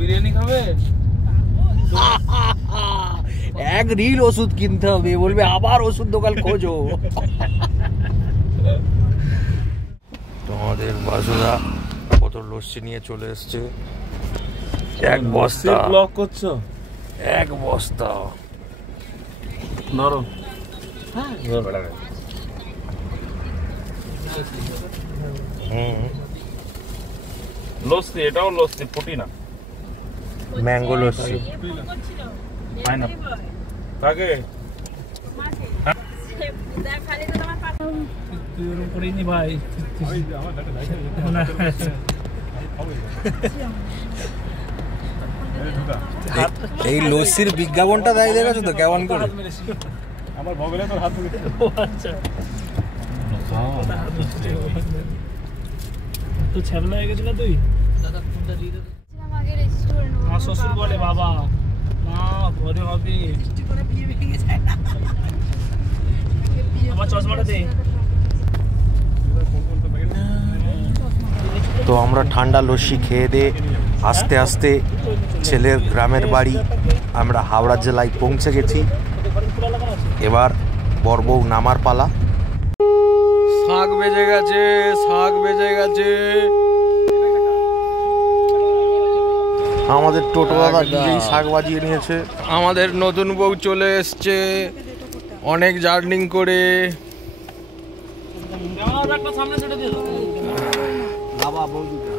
বিরিয়ানি খাবে, এক রিল ওষুধ কিনতে হবে, বলবে আবার ওষুধ দোকান খোঁজো। তোমাদের বাসুদা কত লস্যি নিয়ে চলে এসছে, এক বস্তা ব্লক করছো, এক বস্তা নরম। লস্যি, এটাও লস্যি, ফুটি না। ম্যাঙ্গো লস্যি। ভাই এই লস্যির বিজ্ঞাপনটা দেয় দেখেছো তো কেমন করে? আমার ভগলে তোর হাত ধরে তো ছ্যাবলা হয়ে গেছিল তুই আমার শ্বশুর বলে বাবা মা পরে হবে আমার চশমাটা দে। তো আমরা ঠান্ডা লস্যি খেয়ে দিয়ে আস্তে আস্তে ছেলের গ্রামের বাড়ি আমরা হাওড়া জেলায় পৌঁছে গেছি। এবার বরবউ নামার পালা। শাক বেজে গেছে, শাক বেজে গেছে। আমাদের টোটো দাদা নিজেই শাক বাজিয়ে নিয়েছে। আমাদের নতুন বউ চলে এসছে অনেক জার্নিং করে।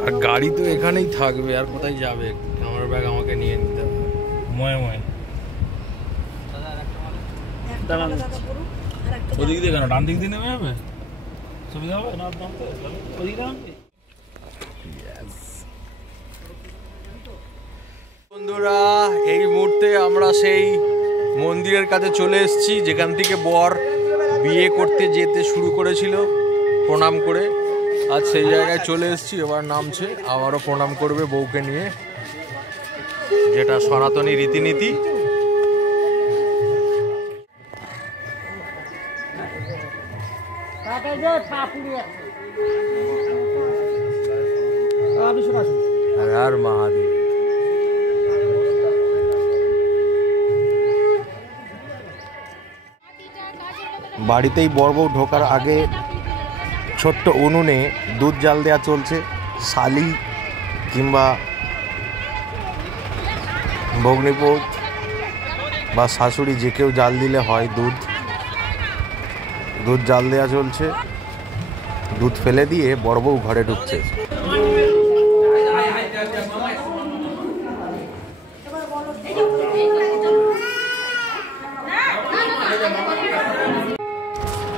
আর গাড়ি তো এখানেই থাকবে, আর কোথায় যাবে? আমার ব্যাগ আমাকে নিয়ে নিতে হবে। ময় ময় ওদিক দিয়ে কেন? ডান দিক দিয়ে নেমে যাবে, সুবিধা হবে না? ওদিক দিয়ে বন্ধুরা, এই মুহূর্তে আমরা সেই মন্দিরের কাছে চলে এসেছি যেখান থেকে বর বিয়ে করতে যেতে শুরু করেছিল প্রণাম করে। আজ সেই জায়গায় চলে এসেছি। এবার নামছে, আবারও প্রণাম করবে বউকে নিয়ে, যেটা সনাতনী রীতিনীতি। আর মহাদেব। বাড়িতেই বরবউ ঢোকার আগে ছোট্ট উনুনে দুধ জাল দেওয়া চলছে। শালি কিংবা ভগ্নিপোত বা শাশুড়ি যে কেউ জাল দিলে হয়। দুধ জাল দেওয়া চলছে। দুধ ফেলে দিয়ে বরবউ ঘরে ঢুকছে।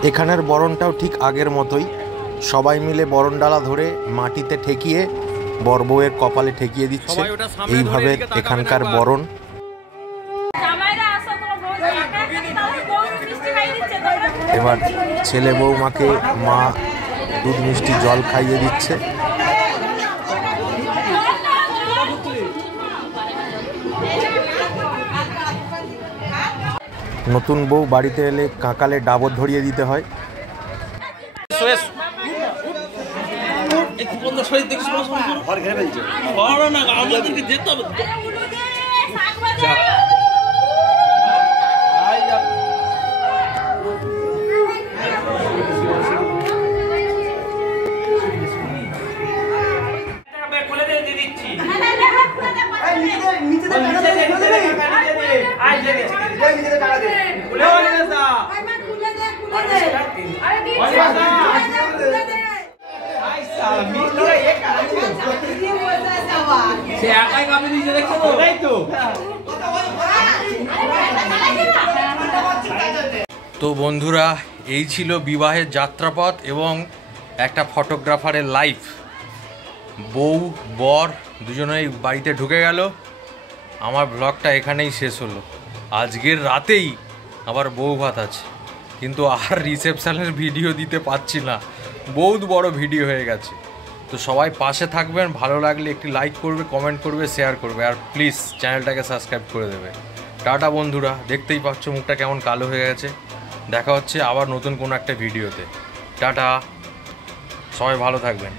এখানের বরণটাও ঠিক আগের মতোই, সবাই মিলে বরণ ডালা ধরে মাটিতে ঠেকিয়ে বরবউয়ের কপালে ঠেকিয়ে দিচ্ছে। এইভাবে এখানকার বরণ। এবার ছেলে বৌমাকে মা দুধ মিষ্টি জল খাইয়ে দিচ্ছে। নতুন বউ বাড়িতে এলে কাকালে ডাবর ধরিয়ে দিতে হয়। তো বন্ধুরা, এই ছিল বিবাহের যাত্রাপথ এবং একটা ফটোগ্রাফারের লাইফ। বউ বর দুজনেই বাড়িতে ঢুকে গেল। আমার ব্লগটা এখানেই শেষ হলো। আজকের রাতেই আবার বউ ভাত আছে, কিন্তু আর রিসেপশনের ভিডিও দিতে পারছি না, বহুত বড় ভিডিও হয়ে গেছে। তো সবাই পাশে থাকবেন, ভালো লাগলে একটি লাইক করবে, কমেন্ট করবে, শেয়ার করবে, আর প্লিজ চ্যানেলটাকে সাবস্ক্রাইব করে দেবে। টাটা বন্ধুরা, দেখতেই পাচ্ছ মুখটা কেমন কালো হয়ে গেছে। দেখা হচ্ছে আবার নতুন কোনো একটা ভিডিওতে। টাটা, সবাই ভালো থাকবেন।